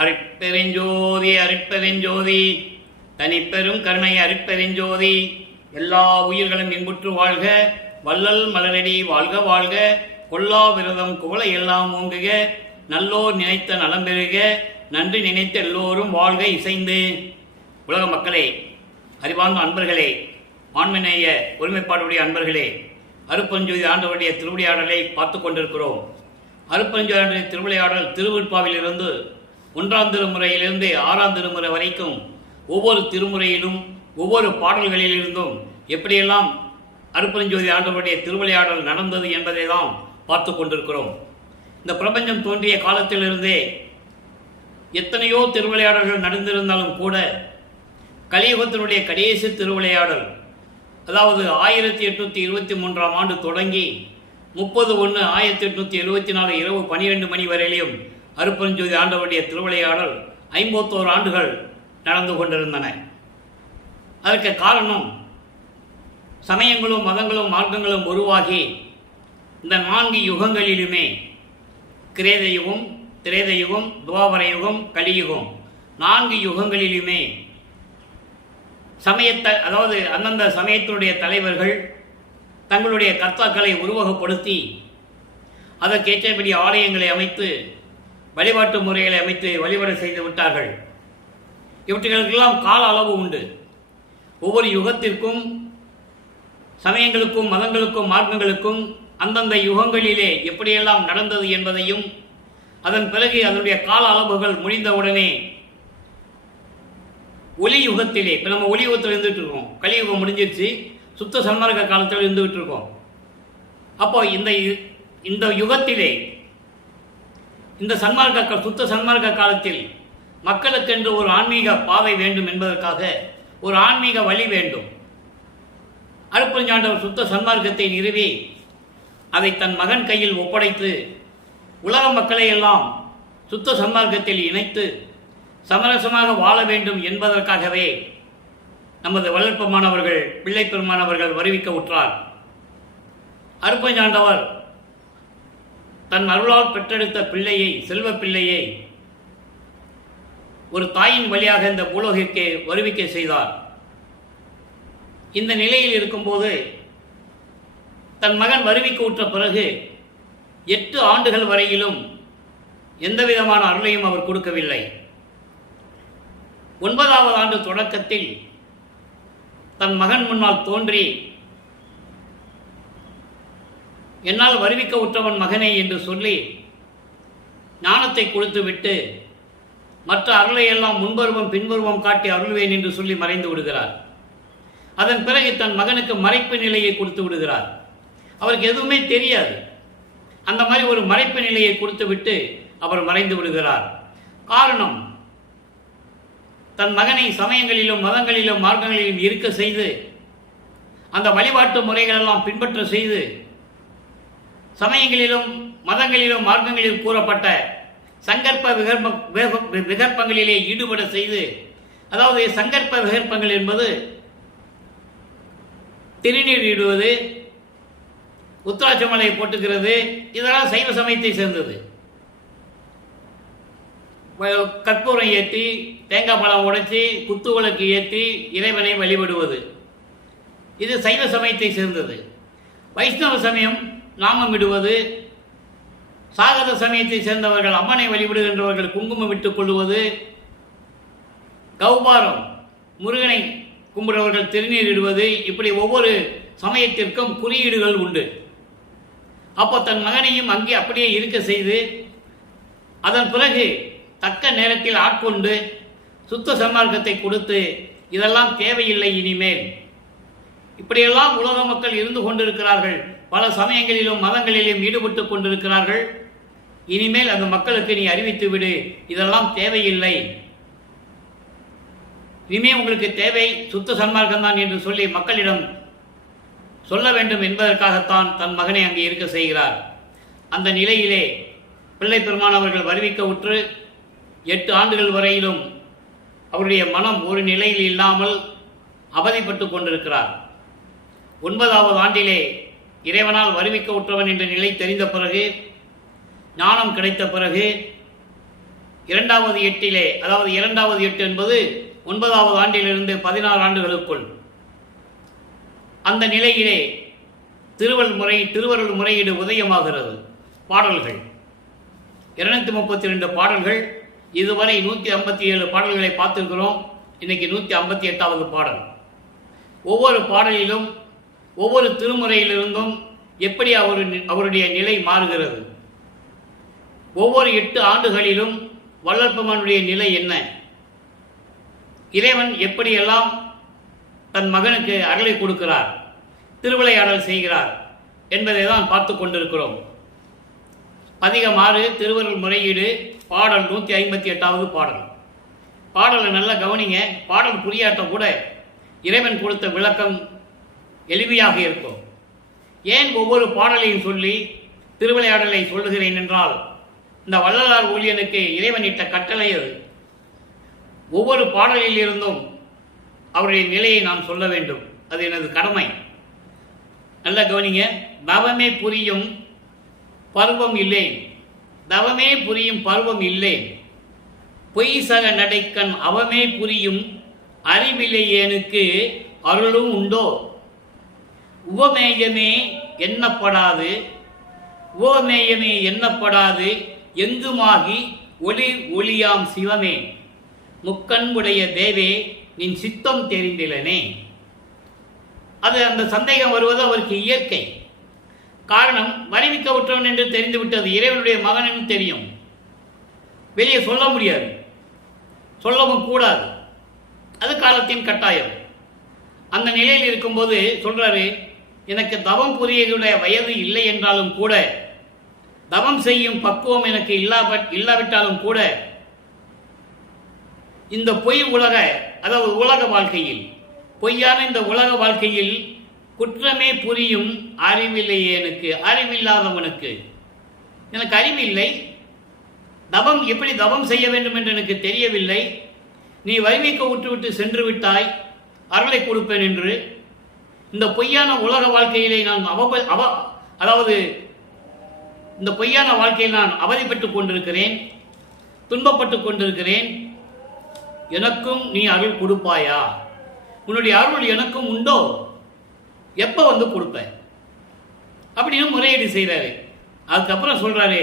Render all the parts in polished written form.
அருட்பெருஞ்சோதி அருட்பெருஞ்சோதி தனிப்பெரும் கருணை அருட்பெருஞ்சோதி. எல்லா உயிர்களும் இன்புற்று வாழ்க, வள்ளல் மலரடி வாழ்க வாழ்க, கொல்லா விரதம் குவளை எல்லாம் ஓங்குக, நல்லோர் நினைத்த நலம் பெறுக, நன்றி நினைத்த எல்லோரும் வாழ்க இசைந்து. உலக மக்களே, அறிவார்ந்த அன்பர்களே, ஆண்மநேய ஒருமைப்பாடுடைய அன்பர்களே, அருட்பெருஞ்சோதி ஆண்டவருடைய திருவிளையாடலை பார்த்து கொண்டிருக்கிறோம். அருட்பெருஞ்சோதி திருவிளையாடல் திருவிற்பாவிலிருந்து 1ஆம் திருமுறையிலிருந்து 6ஆம் திருமுறை வரைக்கும் ஒவ்வொரு திருமுறையிலும் ஒவ்வொரு பாடல்களிலிருந்தும் எப்படியெல்லாம் அருட்பெருஞ்சோதி ஆண்டவருடைய திருவிளையாடல் நடந்தது என்பதை தான் பார்த்து கொண்டிருக்கிறோம். இந்த பிரபஞ்சம் தோன்றிய காலத்திலிருந்தே எத்தனையோ திருவிளையாடல்கள் நடந்திருந்தாலும் கூட கலியுகத்தினுடைய கடைசி திருவிளையாடல், அதாவது 1823ஆம் ஆண்டு தொடங்கி 30/1/1874 இரவு 12 மணி வரையிலும் அருட்பெருஞ்சோதி ஆண்டவருடைய திருவிளையாடல் 51 ஆண்டுகள் நடந்து கொண்டிருந்தன. அதற்கு காரணம், சமயங்களும் மதங்களும் மார்க்கங்களும் உருவாகி இந்த 4 யுகங்களிலுமே கிரேத யுகம், திரேத யுகம், துவாபர யுகம், கலியுகம் 4 யுகங்களிலுமே அதாவது அந்தந்த சமயத்தினுடைய தலைவர்கள் தங்களுடைய கர்த்தாக்களை உருவகப்படுத்தி அதற்கேற்றபடி ஆலயங்களை அமைத்து வழிபாட்டு முறைகளை அமைத்து வழிபாடு செய்து விட்டார்கள். இவற்றுக்கெல்லாம் கால அளவு உண்டு. ஒவ்வொரு யுகத்திற்கும் சமயங்களுக்கும் மதங்களுக்கும் மார்க்கங்களுக்கும் அந்தந்த யுகங்களிலே எப்படியெல்லாம் நடந்தது என்பதையும், அதன் பிறகு அதனுடைய கால அளவுகள் முடிந்தவுடனே ஒளி யுகத்திலே, இப்போ நம்ம ஒளி யுகத்தில் இருந்துகிட்டு இருக்கோம், கலியுகம் முடிஞ்சிருச்சு, சுத்த சன்மார்க்க காலத்தில் இருந்துகிட்டு இருக்கோம். அப்போ இந்த யுகத்திலே, இந்த சுத்த சன்மார்க்க காலத்தில் மக்களுக்கென்று ஒரு ஆன்மீக பாதை வேண்டும் என்பதற்காக ஒரு ஆன்மீக வழி வேண்டும். அருட்பெருஞ்சாண்டவர் சுத்த சன்மார்க்கத்தை நிறுவி அதை தன் மகன் கையில் ஒப்படைத்து உலக மக்களை எல்லாம் சுத்த சன்மார்க்கத்தில் இணைத்து சமரசமாக வாழ வேண்டும் என்பதற்காகவே நமது வளர்ப்பமானவர்கள் பிள்ளை பெருமானவர்கள் வருவிக்க உற்றார். அருட்பெருஞ்சாண்டவர் தன் அருளால் பெற்றெடுத்த பிள்ளையை, செல்வ பிள்ளையை ஒரு தாயின் வழியாக இந்த பூலோகிற்கு வருவிக்க செய்தார். இந்த நிலையில் இருக்கும்போது தன் மகன் வருவிக்க உற்ற பிறகு 8 ஆண்டுகள் வரையிலும் எந்த விதமான அருளையும் அவர் கொடுக்கவில்லை. 9ஆவது ஆண்டு தொடக்கத்தில் தன் மகன் முன்னால் தோன்றி, என்னால் வருவிக்க உற்றவன் மகனே என்று சொல்லி ஞானத்தை கொடுத்துவிட்டு மற்ற அருளையெல்லாம் முன்பருவம் பின்பருவம் காட்டி அருள்வேன் என்று சொல்லி மறைந்து விடுகிறார். அதன் பிறகு தன் மகனுக்கு மறைப்பு நிலையை கொடுத்து விடுகிறார். அவருக்கு எதுவுமே தெரியாது. அந்த மாதிரி ஒரு மறைப்பு நிலையை கொடுத்து விட்டு அவர் மறைந்து விடுகிறார். காரணம், தன் மகனை சமயங்களிலும் மதங்களிலும் மார்க்கங்களிலும் இருக்க செய்து அந்த வழிபாட்டு முறைகளெல்லாம் பின்பற்ற செய்து சமயங்களிலும் மதங்களிலும் மார்க்கங்களிலும் கூறப்பட்ட சங்கற்ப விகற்பங்களிலே ஈடுபட செய்து, அதாவது சங்கற்ப விகற்பங்கள் என்பது திருநீர் இடுவது, உத்திராட்சமலை போட்டுக்கிறது, இதெல்லாம் சைவ சமயத்தை சேர்ந்தது. கற்பூரம் ஏற்றி தேங்காய் பழம் உடைச்சி குத்துவிளக்கு ஏற்றி இறைவனை வழிபடுவது, இது சைவ சமயத்தை சேர்ந்தது. வைஷ்ணவ சமயம் நாமம் விடுவது, சாகர சமயத்தை சேர்ந்தவர்கள் அம்மனை வழிபடுகின்றவர்கள் குங்குமம் விட்டுக் கொள்வது, கௌபாரம் முருகனை கும்பிடுறவர்கள் திருநீர் இடுவது, இப்படி ஒவ்வொரு சமயத்திற்கும் குறியீடுகள் உண்டு. அப்போ தன் மகனையும் அங்கே அப்படியே இருக்க செய்து அதன் பிறகு தக்க நேரத்தில் ஆட்கொண்டு சுத்த சன்மார்க்கத்தை கொடுத்து, இதெல்லாம் தேவையில்லை இனிமேல், இப்படியெல்லாம் உலக மக்கள் இருந்து கொண்டிருக்கிறார்கள், பல சமயங்களிலும் மதங்களிலும் ஈடுபட்டு கொண்டிருக்கிறார்கள், இனிமேல் அந்த மக்களுக்கு நீ அறிவித்து விடு, இதெல்லாம் தேவையில்லை, இனிமே உங்களுக்கு தேவை சுத்த சன்மார்க்கம் தான் என்று சொல்லி மக்களிடம் சொல்ல வேண்டும் என்பதற்காகத்தான் தன் மகனை அங்கே இருக்க செய்கிறார். அந்த நிலையிலே பிள்ளை பெருமானவர்கள் வருவிக்க உற்று 8 ஆண்டுகள் வரையிலும் அவருடைய மனம் ஒரு நிலையில் இல்லாமல் அவதிப்பட்டு கொண்டிருக்கிறார். 9ஆவது ஆண்டிலே இறைவனால் வருவிக்க உற்றவன் என்ற நிலை தெரிந்த பிறகு, ஞானம் கிடைத்த பிறகு இரண்டாவது எட்டிலே, அதாவது இரண்டாவது எட்டு என்பது 9வது ஆண்டிலிருந்து 16 ஆண்டுகளுக்குள், அந்த நிலையிலே திருவருள் முறையீடு உதயமாகிறது. பாடல்கள் 232 பாடல்கள். இதுவரை 157 பாடல்களை பார்த்திருக்கிறோம். இன்னைக்கு 158வது பாடல். ஒவ்வொரு பாடலிலும் ஒவ்வொரு திருமுறையிலிருந்தும் எப்படி அவருடைய நிலை மாறுகிறது, ஒவ்வொரு 8 ஆண்டுகளிலும் வள்ளற்பெருமானுடைய நிலை என்ன, இறைவன் எப்படியெல்லாம் தன் மகனுக்கு அருளை கொடுக்கிறார், திருவிளையாடல் செய்கிறார் என்பதை தான் பார்த்து கொண்டிருக்கிறோம். பதிகம் 6 திருவருள் முறையீடு பாடல் 158வது பாடல். பாடலை நல்லா கவனிங்க. பாடல் புரியாட்ட கூட இறைவன் கொடுத்த விளக்கம் எளிமையாக இருக்கும். ஏன் ஒவ்வொரு பாடலையும் சொல்லி திருவிளையாடலை சொல்லுகிறேன் என்றால், இந்த வள்ளலார் ஊழியனுக்கு இறைவன் இட்ட கட்டளை அது. ஒவ்வொரு பாடலில் இருந்தும் அவருடைய நிலையை நான் சொல்ல வேண்டும். அது எனது கடமை. நல்லா கவனிங்க. தவமே புரியும் பருவம் இல்லேன், தவமே புரியும் பருவம் இல்லேன், பொய் சக நடைக்கண் அவமே புரியும் அறிவில்லையேனுக்கு அருளும் உண்டோ, உவமேயமே எண்ணப்படாது, உவமேயமே எண்ணப்படாது எங்குமாகி ஒளியாம் சிவமே, முக்கண்புடைய தேவே நின் சித்தம் தெரிந்திலனே. அது அந்த சந்தேகம் வருவது அவருக்கு இயற்கை. காரணம், வருவிக்க உற்றவன் என்று தெரிந்துவிட்டது, இறைவனுடைய மகன் என்று தெரியும். வெளியே சொல்ல முடியாது, சொல்லவும் கூடாது. அது காலத்தின் கட்டாயம். அந்த நிலையில் இருக்கும்போது சொல்றாரு, எனக்கு தவம் புரியக்கூடிய வயது இல்லை என்றாலும் கூட, தவம் செய்யும் பக்குவம் எனக்கு இல்லாவிட்டாலும் கூட, இந்த பொய் உலக, அதாவது உலக வாழ்க்கையில், பொய்யான இந்த உலக வாழ்க்கையில் குற்றமே புரியும் அறிவில்லையேனுக்கு, அறிவில்லாதவனுக்கு, எனக்கு அறிவில்லை, தவம் எப்படி தவம் செய்ய வேண்டும் என்று எனக்கு தெரியவில்லை, நீ வறுமைக்கு விட்டுவிட்டு சென்று விட்டாய், அருளை கொடுப்பேன் என்று இந்த பொய்யான உலக வாழ்க்கையிலே நான் அதாவது இந்த பொய்யான வாழ்க்கையில் நான் அவதிப்பட்டுக் கொண்டிருக்கிறேன், துன்பப்பட்டுக் கொண்டிருக்கிறேன், எனக்கும் நீ அருள் கொடுப்பாயா, உன்னுடைய அருள் எனக்கும் உண்டோ, எப்போ வந்து கொடுப்ப அப்படின்னு முறையீடு செய்கிறாரு. அதுக்கப்புறம் சொல்றாரு,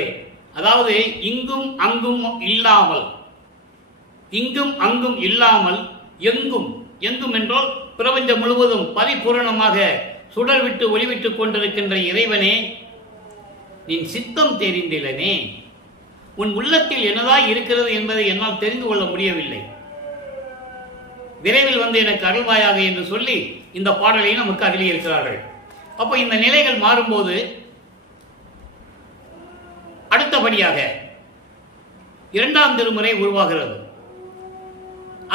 அதாவது இங்கும் அங்கும் இல்லாமல், இங்கும் அங்கும் இல்லாமல் எங்கும், எங்கும் என்றால் பிரபஞ்சம் முழுவதும் பரிபூரணமாக சுடர்விட்டு ஒளிவிட்டுக் கொண்டிருக்கின்ற இறைவனே, நின் சித்தம் தெரிந்திலனே, உன் உள்ளத்தில் என்னதான் இருக்கிறது என்பதை என்னால் தெரிந்து கொள்ள முடியவில்லை, விரைவில் வந்து எனக்கு அருள்வாயாக என்று சொல்லி இந்த பாடலை நமக்கு அருளி இருக்கிறார்கள். அப்போ இந்த நிலைகள் மாறும்போது அடுத்தபடியாக 2ஆம் திருமுறை உருவாகிறது.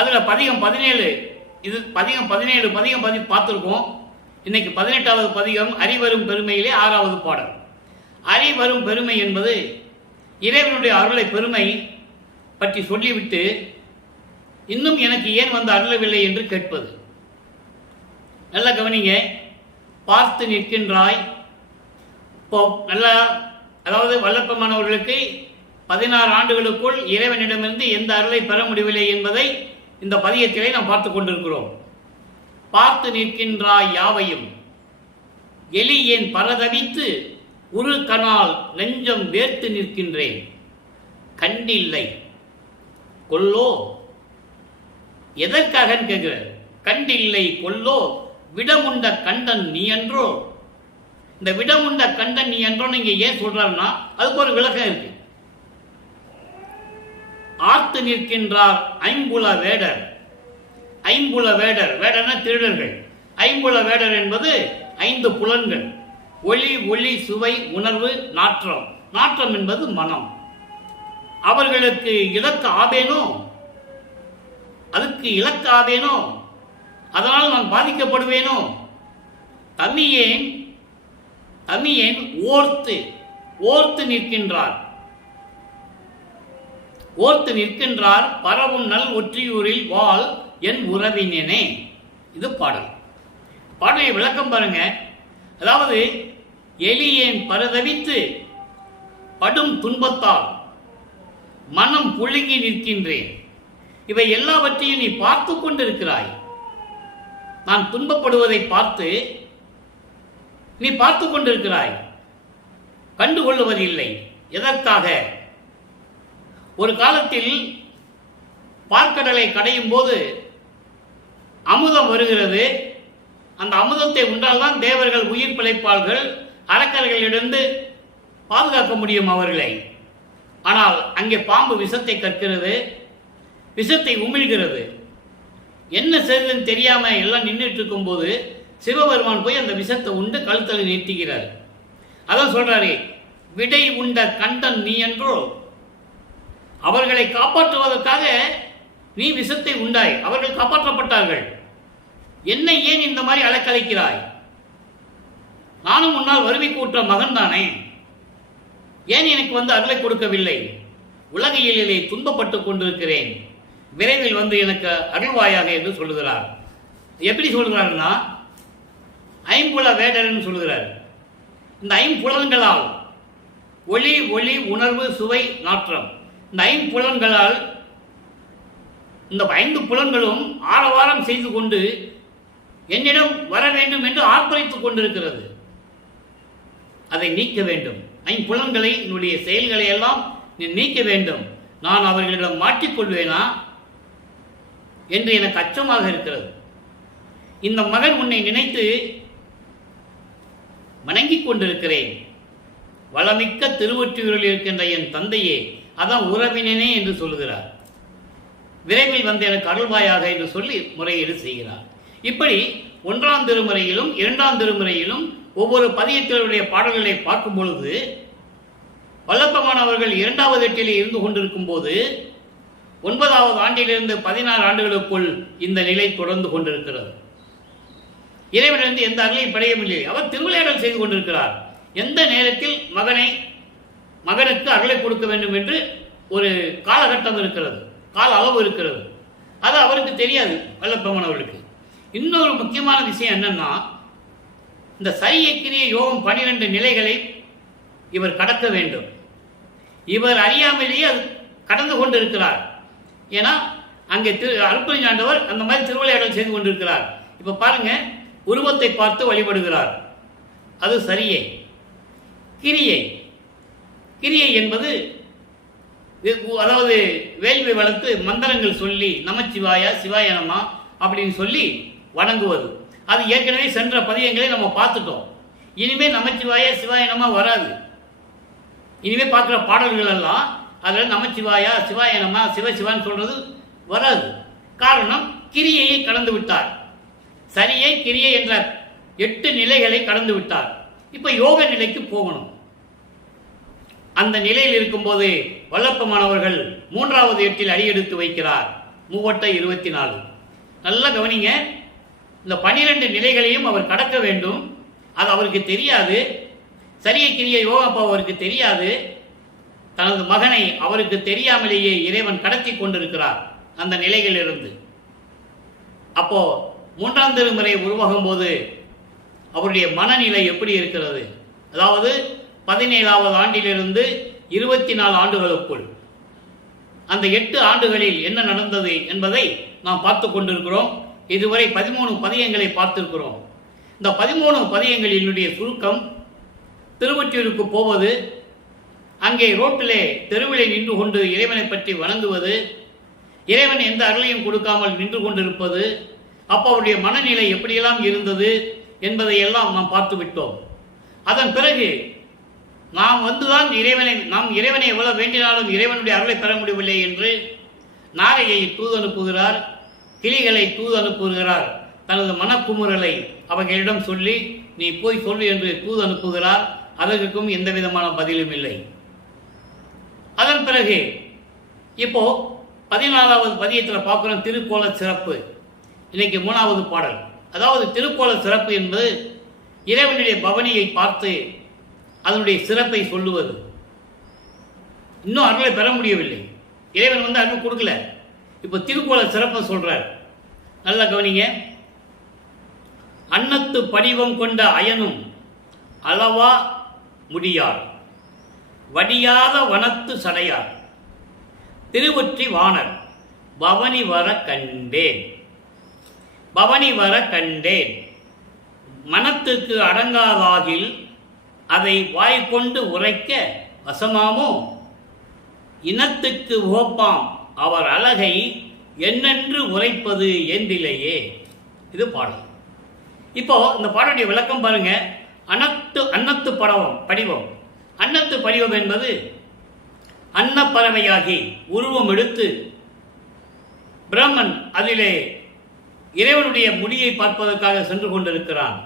அதுல பதிகம் 17, இது பதிகம் 17 பதிகம் பார்த்திருக்கோம். இன்னைக்கு 18வது பதிகம் அறிவரும் பெருமையிலே 6வது பாடல். அறிவரும் பெருமை என்பது இறைவனுடைய அருளை பெருமை பற்றி சொல்லிவிட்டு, இன்னும் எனக்கு ஏன் வந்து அருளவில்லை என்று கேட்பது. நல்லா கவனிங்க. பார்த்து நிற்கின்றாய். இப்போ நல்லா, அதாவது வல்லப்பமானவர்களுக்கு 16 ஆண்டுகளுக்குள் இறைவனிடமிருந்து எந்த அருளை பெற முடியவில்லை என்பதை இந்த பதியத்திலே நாம் பார்த்து கொண்டிருக்கிறோம். பார்த்து நிற்கின்றாய் யாவையும் எலி ஏன் பரதவித்து உரு கனால் நெஞ்சம் வேர்த்து நிற்கின்றேன், கண்டில்லை கொல்லோ, எதற்காக கேட்கிற, கண்டில்லை கொல்லோ விடமுண்ட கண்டன் நீ என்றோ. இந்த விடமுண்ட கண்டன் நீ என்றோ நீங்க ஏன் சொல்றாருன்னா அதுக்கு ஒரு விளக்கம் இருக்கு. ஆர்த்து நிற்கின்றார் ஐம்புல வேடர். ஐம்புல வேடர், வேடர்னா திருடர்கள். ஐம்புல வேடர் என்பது 5 புலன்கள்: ஒளி, சுவை, உணர்வு, நாற்றம். நாற்றம் என்பது மனம். அவர்களுக்கு இலக்கு ஆவேனோ, அதுக்கு இலக்கு ஆவேனோ, அதனால் நான் பாதிக்கப்படுவேனோ. தமியேன் ஓர்த்து நிற்கின்றார். ஓர்த்து நிற்கின்றார் பரவும் நல் ஒற்றியூரில் வாழ் என் உறவினே. இது பாடல். பாடலை விளக்கம் பாருங்க. அதாவது எலியேன் பரதவித்து படும் துன்பத்தால் மனம் புழுங்கி நிற்கின்றேன். இவை எல்லாவற்றையும் நீ பார்த்து கொண்டிருக்கிறாய். நான் துன்பப்படுவதை பார்த்து நீ பார்த்து கொண்டிருக்கிறாய், கண்டுகொள்ளுவதில்லை. எதற்காக? ஒரு காலத்தில் பார்க்கடலை கடையும் போது அமுதம் வருகிறது. அந்த அமுதத்தை உண்டால்தான் தேவர்கள் உயிர் பிழைப்பார்கள், அரக்கர்களிடந்து பாதுகாக்க முடியும் அவர்களை. ஆனால் அங்கே பாம்பு விஷத்தை கற்கிறது, விஷத்தை உமிழ்கிறது. என்ன செய்ததுன்னு தெரியாம எல்லாம் நின்றுட்டு இருக்கும் போது சிவபெருமான் போய் அந்த விஷத்தை உண்டு கழுத்தலை நிறுத்துகிறார். அதான் சொல்றாரு, விடை உண்ட கண்டன் நீ என்றோ, அவர்களை காப்பாற்றுவதற்காக நீ விஷத்தை உண்டாய், அவர்கள் காப்பாற்றப்பட்டார்கள். என்னை ஏன் இந்த மாதிரி அலக்கழிக்கிறாய்? நானும் முன்னால் வறுமை கூற்ற மகன் தானே, ஏன் எனக்கு அருளை கொடுக்கவில்லை? உலகியலிலே துன்பப்பட்டு கொண்டிருக்கிறேன், விரைவில் எனக்கு அருள்வாயாக என்று சொல்லுகிறார். எப்படி சொல்கிறார்னா, ஐம்புல வேடர்ன்னு சொல்லுகிறார். இந்த ஐம்புலன்களால் ஒளி, ஒளி, உணர்வு, சுவை, நாற்றம், இந்த ஐம்புலன்களால் இந்த 5 புலன்களும் ஆரவாரம் செய்து கொண்டு என்னிடம் வர வேண்டும் என்று ஆர்ப்பரித்துக் கொண்டிருக்கிறது. அதை நீக்க வேண்டும். ஐம்புலன்களை, என்னுடைய செயல்களை எல்லாம் நீ நீக்க வேண்டும். நான் அவர்களிடம் மாட்டிக்கொள்வேனா என்று எனக்கு அச்சமாக இருக்கிறது. இந்த மகன் உன்னை நினைத்து வணங்கிக் கொண்டிருக்கிறேன். வளமிக்க திருவொற்றியூரில் இருக்கின்ற என் தந்தையே, அதான் உறவினனே என்று சொல்லுகிறார். விரைவில் எனக்கு அருள்வாயாக என்று சொல்லி முறையீடு செய்கிறார். இப்படி 1ஆம் திருமுறையிலும் 2ஆம் திருமுறையிலும் ஒவ்வொரு பதியத்தினுடைய பாடல்களை பார்க்கும் பொழுது வல்லப்பமானவர்கள் 2வது எட்டிலே இருந்து கொண்டிருக்கும் போது 9வது ஆண்டிலிருந்து 16 ஆண்டுகளுக்குள் இந்த நிலை தொடர்ந்து கொண்டிருக்கிறது. இறைவனிலிருந்து எந்த அருளையும் பெறவில்லை. அவர் திருவிளையாடல் செய்து கொண்டிருக்கிறார். எந்த நேரத்தில் மகனுக்கு அருளை கொடுக்க வேண்டும் என்று ஒரு காலகட்டம் இருக்கிறது, கால அளவு இருக்கிறது. அது அவருக்கு தெரியாது, வல்லப்பெருமான் அவர்களுக்கு. இன்னொரு முக்கியமான விஷயம் என்னன்னா, இந்த சரியக்கிரிய யோகம் 12 நிலைகளை இவர் கடக்க வேண்டும். இவர் அறியாமலேயே அது கடந்து கொண்டிருக்கிறார். ஏன்னா அங்கே அருட்பெருஞ்சாண்டவர் அந்த மாதிரி திருவிளையாடல் செய்து கொண்டிருக்கிறார். இப்ப பாருங்க, உருவத்தை பார்த்து வழிபடுகிறார், அது சரியை. கிரியை, கிரியை என்பது அதாவது வேள்வி வளர்த்து மந்திரங்கள் சொல்லி நமச்சிவாயா சிவாய நம அப்படின்னு சொல்லி வணங்குவது. அது ஏற்கனவே சென்ற பதியங்களை நம்ம பார்த்துட்டோம். இனிமே நமச்சிவாயா சிவாய நம வராது. இனிமே பார்க்குற பாடல்கள் எல்லாம் அதில் நமச்சிவாயா சிவாய நம சிவசிவான்னு சொல்றது வராது. காரணம், கிரியையை கடந்து விட்டார். சரியை கிரியை என்ற 8 நிலைகளை கடந்து விட்டார். இப்ப யோக நிலைக்கு போகணும். அந்த நிலையில் இருக்கும்போது வல்லப்பமானவர்கள் 3வது எட்டில் அடியெடுத்து வைக்கிறார். 3/24. நல்லா கவனிங்க, இந்த 12 நிலைகளையும் அவர் கடக்க வேண்டும். அது அவருக்கு தெரியாது. சரிய கிரிய யோகப்பா அவருக்கு தெரியாது. தனது மகனை அவருக்கு தெரியாமலேயே இறைவன் கடத்தி கொண்டிருக்கிறார் அந்த நிலைகளிலிருந்து. அப்போ 3ஆம் திருமுறை உருவாகும் போது அவருடைய மனநிலை எப்படி இருக்கிறது? அதாவது 17வது ஆண்டிலிருந்து 24 ஆண்டுகளுக்குள் அந்த 8 ஆண்டுகளில் என்ன நடந்தது என்பதை நாம் பார்த்து கொண்டிருக்கிறோம். இதுவரை 13 பதியங்களை பார்த்திருக்கிறோம். இந்த 13 பதியங்களினுடைய சுருக்கம், திருவொற்றியூருக்கு போவது, அங்கே ரோட்டிலே தெருவிலே நின்று கொண்டு இறைவனை பற்றி வணங்குவது, இறைவன் எந்த அருளையும் கொடுக்காமல் நின்று கொண்டிருப்பது, அப்போ அவருடைய மனநிலை எப்படியெல்லாம் இருந்தது என்பதை எல்லாம் நாம் பார்த்து விட்டோம். அதன் பிறகு நாம் வந்துதான் நாம் இறைவனை எவ்வளவு வேண்டினாலும் இறைவனுடைய அருளை பெற முடியவில்லை என்று நாரையை தூது அனுப்புகிறார், கிளிகளை தூது அனுப்புகிறார். தனது மனக்குமுறலை அவர்களிடம் சொல்லி நீ போய் சொல்லு என்று தூது அனுப்புகிறார். அதற்கும் எந்த விதமான பதிலும் இல்லை. அதன் பிறகு இப்போ 14வது பதியத்தில் பார்க்கிறோம் திருக்கோல சிறப்பு. இன்னைக்கு 3வது பாடல். அதாவது திருக்கோல சிறப்பு என்பது இறைவனுடைய பவனியை பார்த்து அதனுடைய சிறப்பை சொல்லுவது. இன்னும் அருளை பெற முடியவில்லை, இறைவன் அருள் கொடுக்கல. இப்போ திருக்கோல சிறப்பை சொல்றார். நல்லா கவனிங்க. அன்னத்து படிவம் கொண்ட அயனும் அளவா முடியார், வடியாத வனத்து சடையார், திருவொற்றி வாணர் பவனி வர கண்டேன். பவனி வர கண்டேன். மனத்துக்கு அடங்காதாகில் அதை வாய்கொண்டு உரைக்க வசமாமோ, இனத்துக்கு உகப்பாம் அவர் அழகை என்னென்று உரைப்பது என்றிலேயே. இது பாடல். இப்போ இந்த பாடலுடைய விளக்கம் பாருங்க. அன்னத்து படிவம். அன்னத்து படிவம் என்பது அன்னப்பறவையாகி உருவம் எடுத்து பிரம்மன் அதிலே இறைவனுடைய முடியை பார்ப்பதற்காக சென்று கொண்டிருக்கிறான்.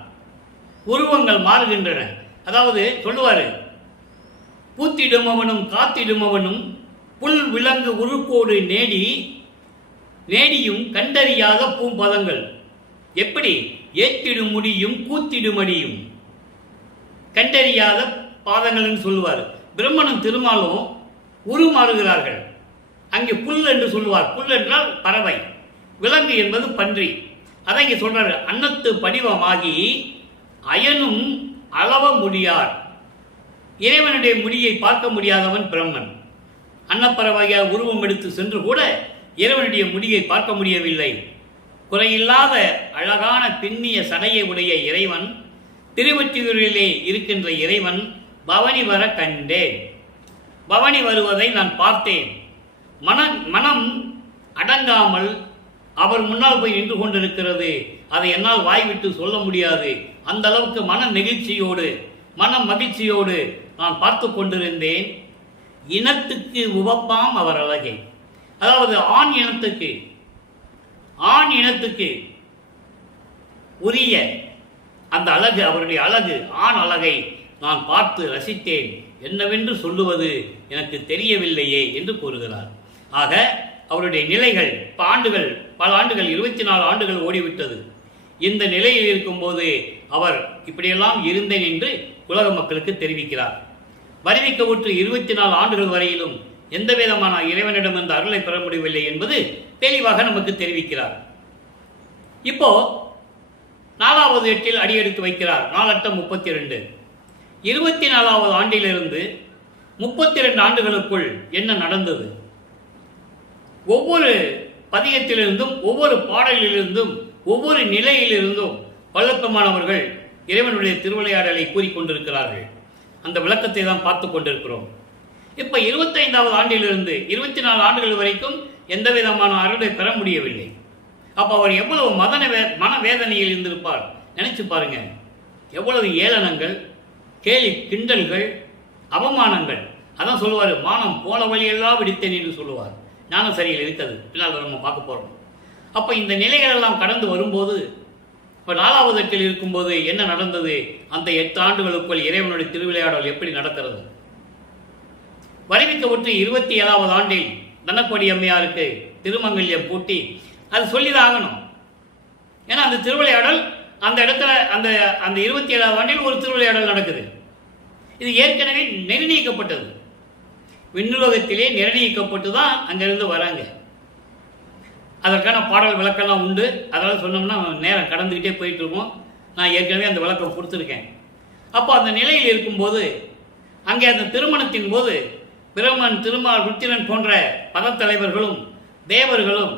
உருவங்கள் மாறுகின்றன. அதாவது சொல்லுவாரு, பூத்திடுமவனும் காத்திடுமவனும் புல் விலங்கு உருக்கோடு நேடியும் கண்டறியாத பூம்பதங்கள். எப்படி? ஏத்திடும் முடியும் கூத்திடுமடியும் கண்டறியாத பாதங்கள் சொல்லுவார். பிரம்மனும் திருமாலும் உருமாறுகிறார்கள். அங்கே புல் என்று சொல்லுவார். புல் என்றால் பறவை, விலங்கு என்பது பன்றி. அதை இங்கே சொல்றாரு. அன்னத்து படிவமாகி அயனும் அளவ முடியார். இறைவனுடைய முடியை பார்க்க முடியாதவன் பிரம்மன். அன்னப்பறவையாக உருவம் எடுத்து சென்று கூட இறைவனுடைய முடியை பார்க்க முடியவில்லை. குறையில்லாத அழகான பின்னிய சடையை உடைய இறைவன், திருவொற்றியூரிலே இருக்கின்ற இறைவன் பவனி வர கண்டேன். பவனி வருவதை நான் பார்த்தேன். மனம் அடங்காமல் அவர் முன்னால் போய் நின்று கொண்டிருக்கிறது. அதை என்னால் வாய்விட்டு சொல்ல முடியாது. அந்த அளவுக்கு மன நெகிழ்ச்சியோடு, மன மகிழ்ச்சியோடு நான் பார்த்து கொண்டிருந்தேன். இனத்துக்கு உவப்பாம் அவர் அழகை. அதாவது ஆண் இனத்துக்கு உரிய அந்த அழகு, அவருடைய அழகு, ஆண் அழகை நான் பார்த்து ரசித்தேன். என்னவென்று சொல்லுவது எனக்கு தெரியவில்லையே என்று கூறுகிறார். ஆக அவருடைய நிலைகள் பல ஆண்டுகள் 24 ஆண்டுகள் ஓடிவிட்டது. இந்த நிலையில் இருக்கும்போது அவர் இப்படியெல்லாம் இருந்தேன் என்று உலக மக்களுக்கு தெரிவிக்கிறார். வருவிக்க ஊற்று 24 ஆண்டுகள் வரையிலும் எந்த விதமான இறைவனிடம் இந்த அருளை பெற முடியவில்லை என்பது தெளிவாக நமக்கு தெரிவிக்கிறார். இப்போ 4வது எட்டில் அடியெடுத்து வைக்கிறார். 4×8 32. 24வது ஆண்டிலிருந்து 32 ஆண்டுகளுக்குள் என்ன நடந்தது? ஒவ்வொரு பதிகத்திலிருந்தும், ஒவ்வொரு பாடலிலிருந்தும், ஒவ்வொரு நிலையிலிருந்தும் வல்லப்பமானவர்கள் இறைவனுடைய திருவிளையாடலை கூறிக்கொண்டிருக்கிறார்கள். அந்த விளக்கத்தை தான் பார்த்து கொண்டிருக்கிறோம். இப்ப 25வது ஆண்டிலிருந்து 24 ஆண்டுகள் வரைக்கும் எந்த விதமான அருளை பெற முடியவில்லை. அப்ப அவர் எவ்வளவு மனவேதனையில் இருந்திருப்பார் நினைச்சு பாருங்க. எவ்வளவு ஏளனங்கள், கேலி கிண்டல்கள், அவமானங்கள். அதான் சொல்லுவார், மானம் போன வழியெல்லாம் விடுத்தேன் என்று சொல்லுவார். ஞானம் சரியில் இருக்கிறது, பின்னால் நம்ம பார்க்க போறோம். அப்ப இந்த நிலைகள் எல்லாம் கடந்து வரும்போது, இப்ப 4வது எட்டில் இருக்கும்போது என்ன நடந்தது? அந்த 8 ஆண்டுகளுக்குள் இறைவனுடைய திருவிளையாடல் எப்படி நடக்கிறது? வருவிக்க ஒற்று 27வது ஆண்டில் தனக்கொடி அம்மையாருக்கு திருமங்கல்யம் பூட்டி அது சொல்லிதான் ஆகணும். ஏன்னா அந்த திருவிளையாடல் அந்த இடத்துல அந்த 27வது ஆண்டில் ஒரு திருவிளையாடல் நடக்குது. இது ஏற்கனவே நிர்ணயிக்கப்பட்டது. விண்ணுலகத்திலே நிர்ணயிக்கப்பட்டு தான் அங்கிருந்து வராங்க. அதற்கான பாடல் விளக்கம்லாம் உண்டு. அதெல்லாம் சொன்னோம்னா நேரம் கடந்துக்கிட்டே போயிட்டு இருக்கோம். நான் ஏற்கனவே அந்த விளக்கம் கொடுத்துருக்கேன். அப்போ அந்த நிலையில் இருக்கும்போது அங்கே அந்த திருமணத்தின் போது பிரம்மன், திருமால், ருத்திரன் போன்ற பதத்தலைவர்களும் தேவர்களும்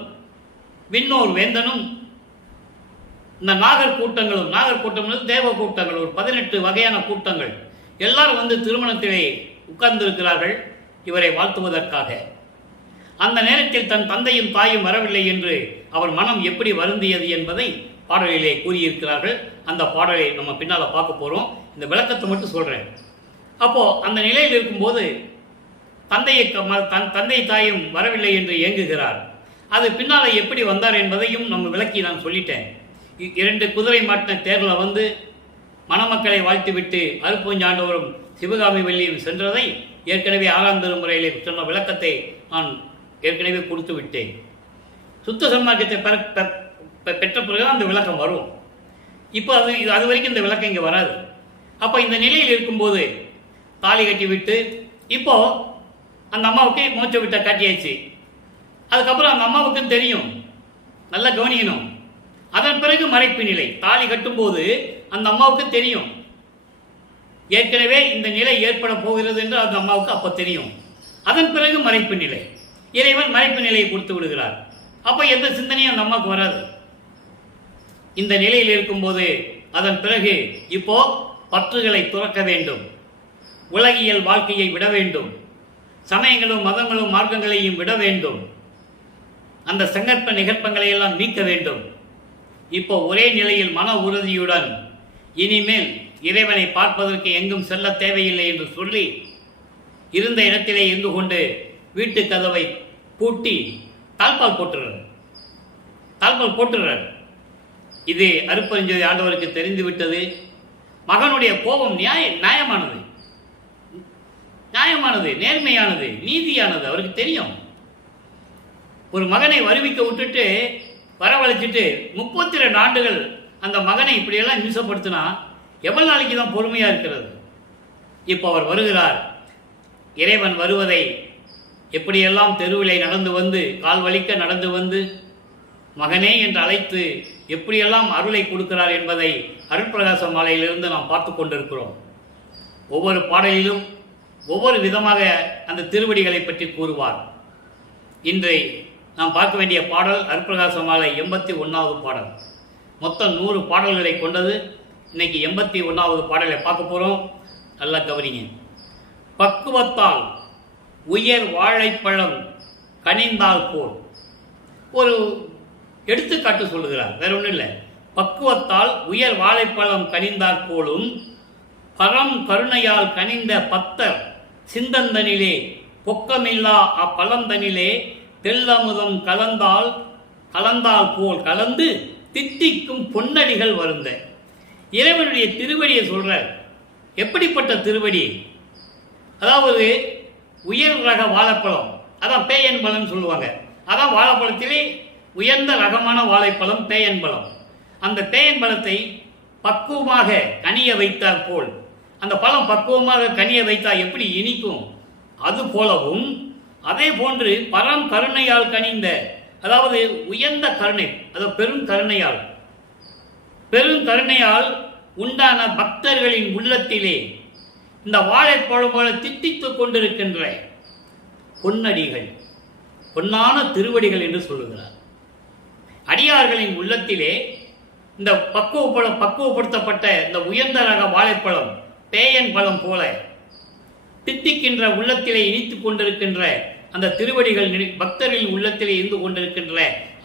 விண்ணோர் வேந்தனும் இந்த நாகர் தேவ கூட்டங்கள், ஒரு 18 வகையான கூட்டங்கள் எல்லாரும் வந்து திருமணத்திலே உட்கார்ந்திருக்கிறார்கள் இவரை வாழ்த்துவதற்காக. அந்த நேரத்தில் தன் தந்தையும் தாயும் வரவில்லை என்று அவர் மனம் எப்படி வருந்தியது என்பதை பாடலிலே கூறியிருக்கிறார்கள். அந்த பாடலை நம்ம பின்னால பார்க்க போறோம். இந்த விளக்கத்தை மட்டும் சொல்றேன். அப்போ அந்த நிலையில் இருக்கும்போது தந்தை தாயும் வரவில்லை என்று ஏங்குகிறார். அது பின்னால எப்படி வந்தார் என்பதையும் நம்ம விளக்கி நான் சொல்லிட்டேன். 2 குதிரை மாட்டின தேர்ல வந்து மணமக்களை வாழ்த்துவிட்டு அருப்பஞ்சாண்டவரும் சிவகாமி வள்ளியும் சென்றதை ஏற்கனவே 6ஆம் திருமுறையிலே சொன்ன விளக்கத்தை நான் ஏற்கனவே கொடுத்து விட்டேன். சுத்த சன்மார்க்கத்தை பெற்ற பிறகு அந்த விளக்கம் வரும். இப்போ அது வரைக்கும் இந்த விளக்கம் இங்கே வராது. அப்போ இந்த நிலையில் இருக்கும்போது தாலி கட்டி விட்டு இப்போ அந்த அம்மாவுக்கு மோட்ச விட்ட காட்டியாச்சு. அதுக்கப்புறம் அந்த அம்மாவுக்கும் தெரியும், நல்லா கவனிக்கணும். அதன் பிறகு மறைப்பு நிலை. தாலி கட்டும்போது அந்த அம்மாவுக்கு தெரியும் ஏற்கனவே இந்த நிலை ஏற்பட போகிறது என்று அந்த அம்மாவுக்கு அப்போ தெரியும். அதன் பிறகு மறைப்பு நிலை. இறைவன் மறைப்பு நிலையை கொடுத்து விடுகிறார். அப்போ எந்த சிந்தனையும் அந்த அம்மாவுக்கு வராது. இந்த நிலையில் இருக்கும்போது அதன் பிறகு இப்போ பற்றுகளை துறக்க வேண்டும், உலகியல் வாழ்க்கையை விட வேண்டும், சமயங்களும் மதங்களும் மார்க்கங்களையும் விட வேண்டும், அந்த சங்கற்ப நிகழ்ப்பங்களை எல்லாம் நீக்க வேண்டும். இப்போ ஒரே நிலையில் மன உறுதியுடன் இனிமேல் இறைவனை பார்ப்பதற்கு எங்கும் செல்ல தேவையில்லை என்று சொல்லி இருந்த இடத்திலே இருந்து கொண்டு வீட்டு கதவை பூட்டி தாழ்பால் போட்டுறார். இது அருட்பெருஞ்சோதி ஆண்டவருக்கு தெரிந்துவிட்டது. மகனுடைய கோபம் நியாயமானது, நேர்மையானது, நீதியானது. அவருக்கு தெரியும். ஒரு மகனை வருவிக்க விட்டுட்டு வரவழைச்சிட்டு 32 ஆண்டுகள் அந்த மகனை இப்படியெல்லாம் இம்சப்படுத்தினா எவ்வளவு நாளைக்கு தான் பொறுமையா இருக்கிறது? இப்போ அவர் வருகிறார். இறைவன் வருவதை எப்படியெல்லாம் தெருவிலை நடந்து வந்து, கால் வலிக்க நடந்து வந்து, மகனே என்று அழைத்து எப்படியெல்லாம் அருளை கொடுக்கிறார் என்பதை அருட்பிரகாச மாலையிலிருந்து நாம் பார்த்து கொண்டிருக்கிறோம். ஒவ்வொரு பாடலிலும் ஒவ்வொரு விதமாக அந்த திருவடிகளை பற்றி கூறுவார். இன்று நாம் பார்க்க வேண்டிய பாடல் அருட்பிரகாச மாலை 81வது பாடல். மொத்தம் 100 பாடல்களை கொண்டது. இன்னைக்கு 81வது பாடலை பார்க்க போகிறோம். நல்லா கவனிங்க. பக்குவத்தால் உயர் வாழைப்பழம் கனிந்தால் போல். ஒரு எடுத்துக்காட்டு சொல்லுகிறார், வேற ஒன்றும் இல்லை. பக்குவத்தால் உயர் வாழைப்பழம் கனிந்தாற் போலும் பரம் கருணையால் கனிந்த பத்தர் சிந்தந்தனிலே பொக்கமில்லா அப்பழந்தனிலே தெல்லமுதம் கலந்தால் போல் கலந்து தித்திக்கும் பொன்னடிகள் வருந்த. இறைவனுடைய திருவடியை சொல்ற. எப்படிப்பட்ட திருவடி? அதாவது உயர் ரக வாழைப்பழம், அதான் பேயன் பழம் சொல்லுவாங்க. அதான் வாழைப்பழத்திலே உயர்ந்த ரகமான வாழைப்பழம் பேயன் பழம். அந்த பேயன் பழத்தை பக்குவமாக கனிய வைத்தார் போல், அந்த பழம் பக்குவமாக கனிய வைத்தால் எப்படி இனிக்கும், அது போலவும் அதே போன்று பரம் கருணையால் கனிந்த, அதாவது உயர்ந்த கருணை, அதாவது பெருங்கருணையால் உண்டான பக்தர்களின் உள்ளத்திலே இந்த வாழைப்பழம் போல தித்தித்துக் கொண்டிருக்கின்ற பொன்னடிகள், பொன்னான திருவடிகள் என்று சொல்லுகிறார். அடியார்களின் உள்ளத்திலே இந்த பக்குவப்படுத்தப்பட்ட இந்த உயர்ந்த ரக வாழைப்பழம் பேயன் பழம் போல தித்திக்கின்ற, உள்ளத்திலே இனித்துக் கொண்டிருக்கின்ற அந்த திருவடிகள் பக்தர்களின் உள்ளத்திலே இருந்து கொண்டிருக்கின்ற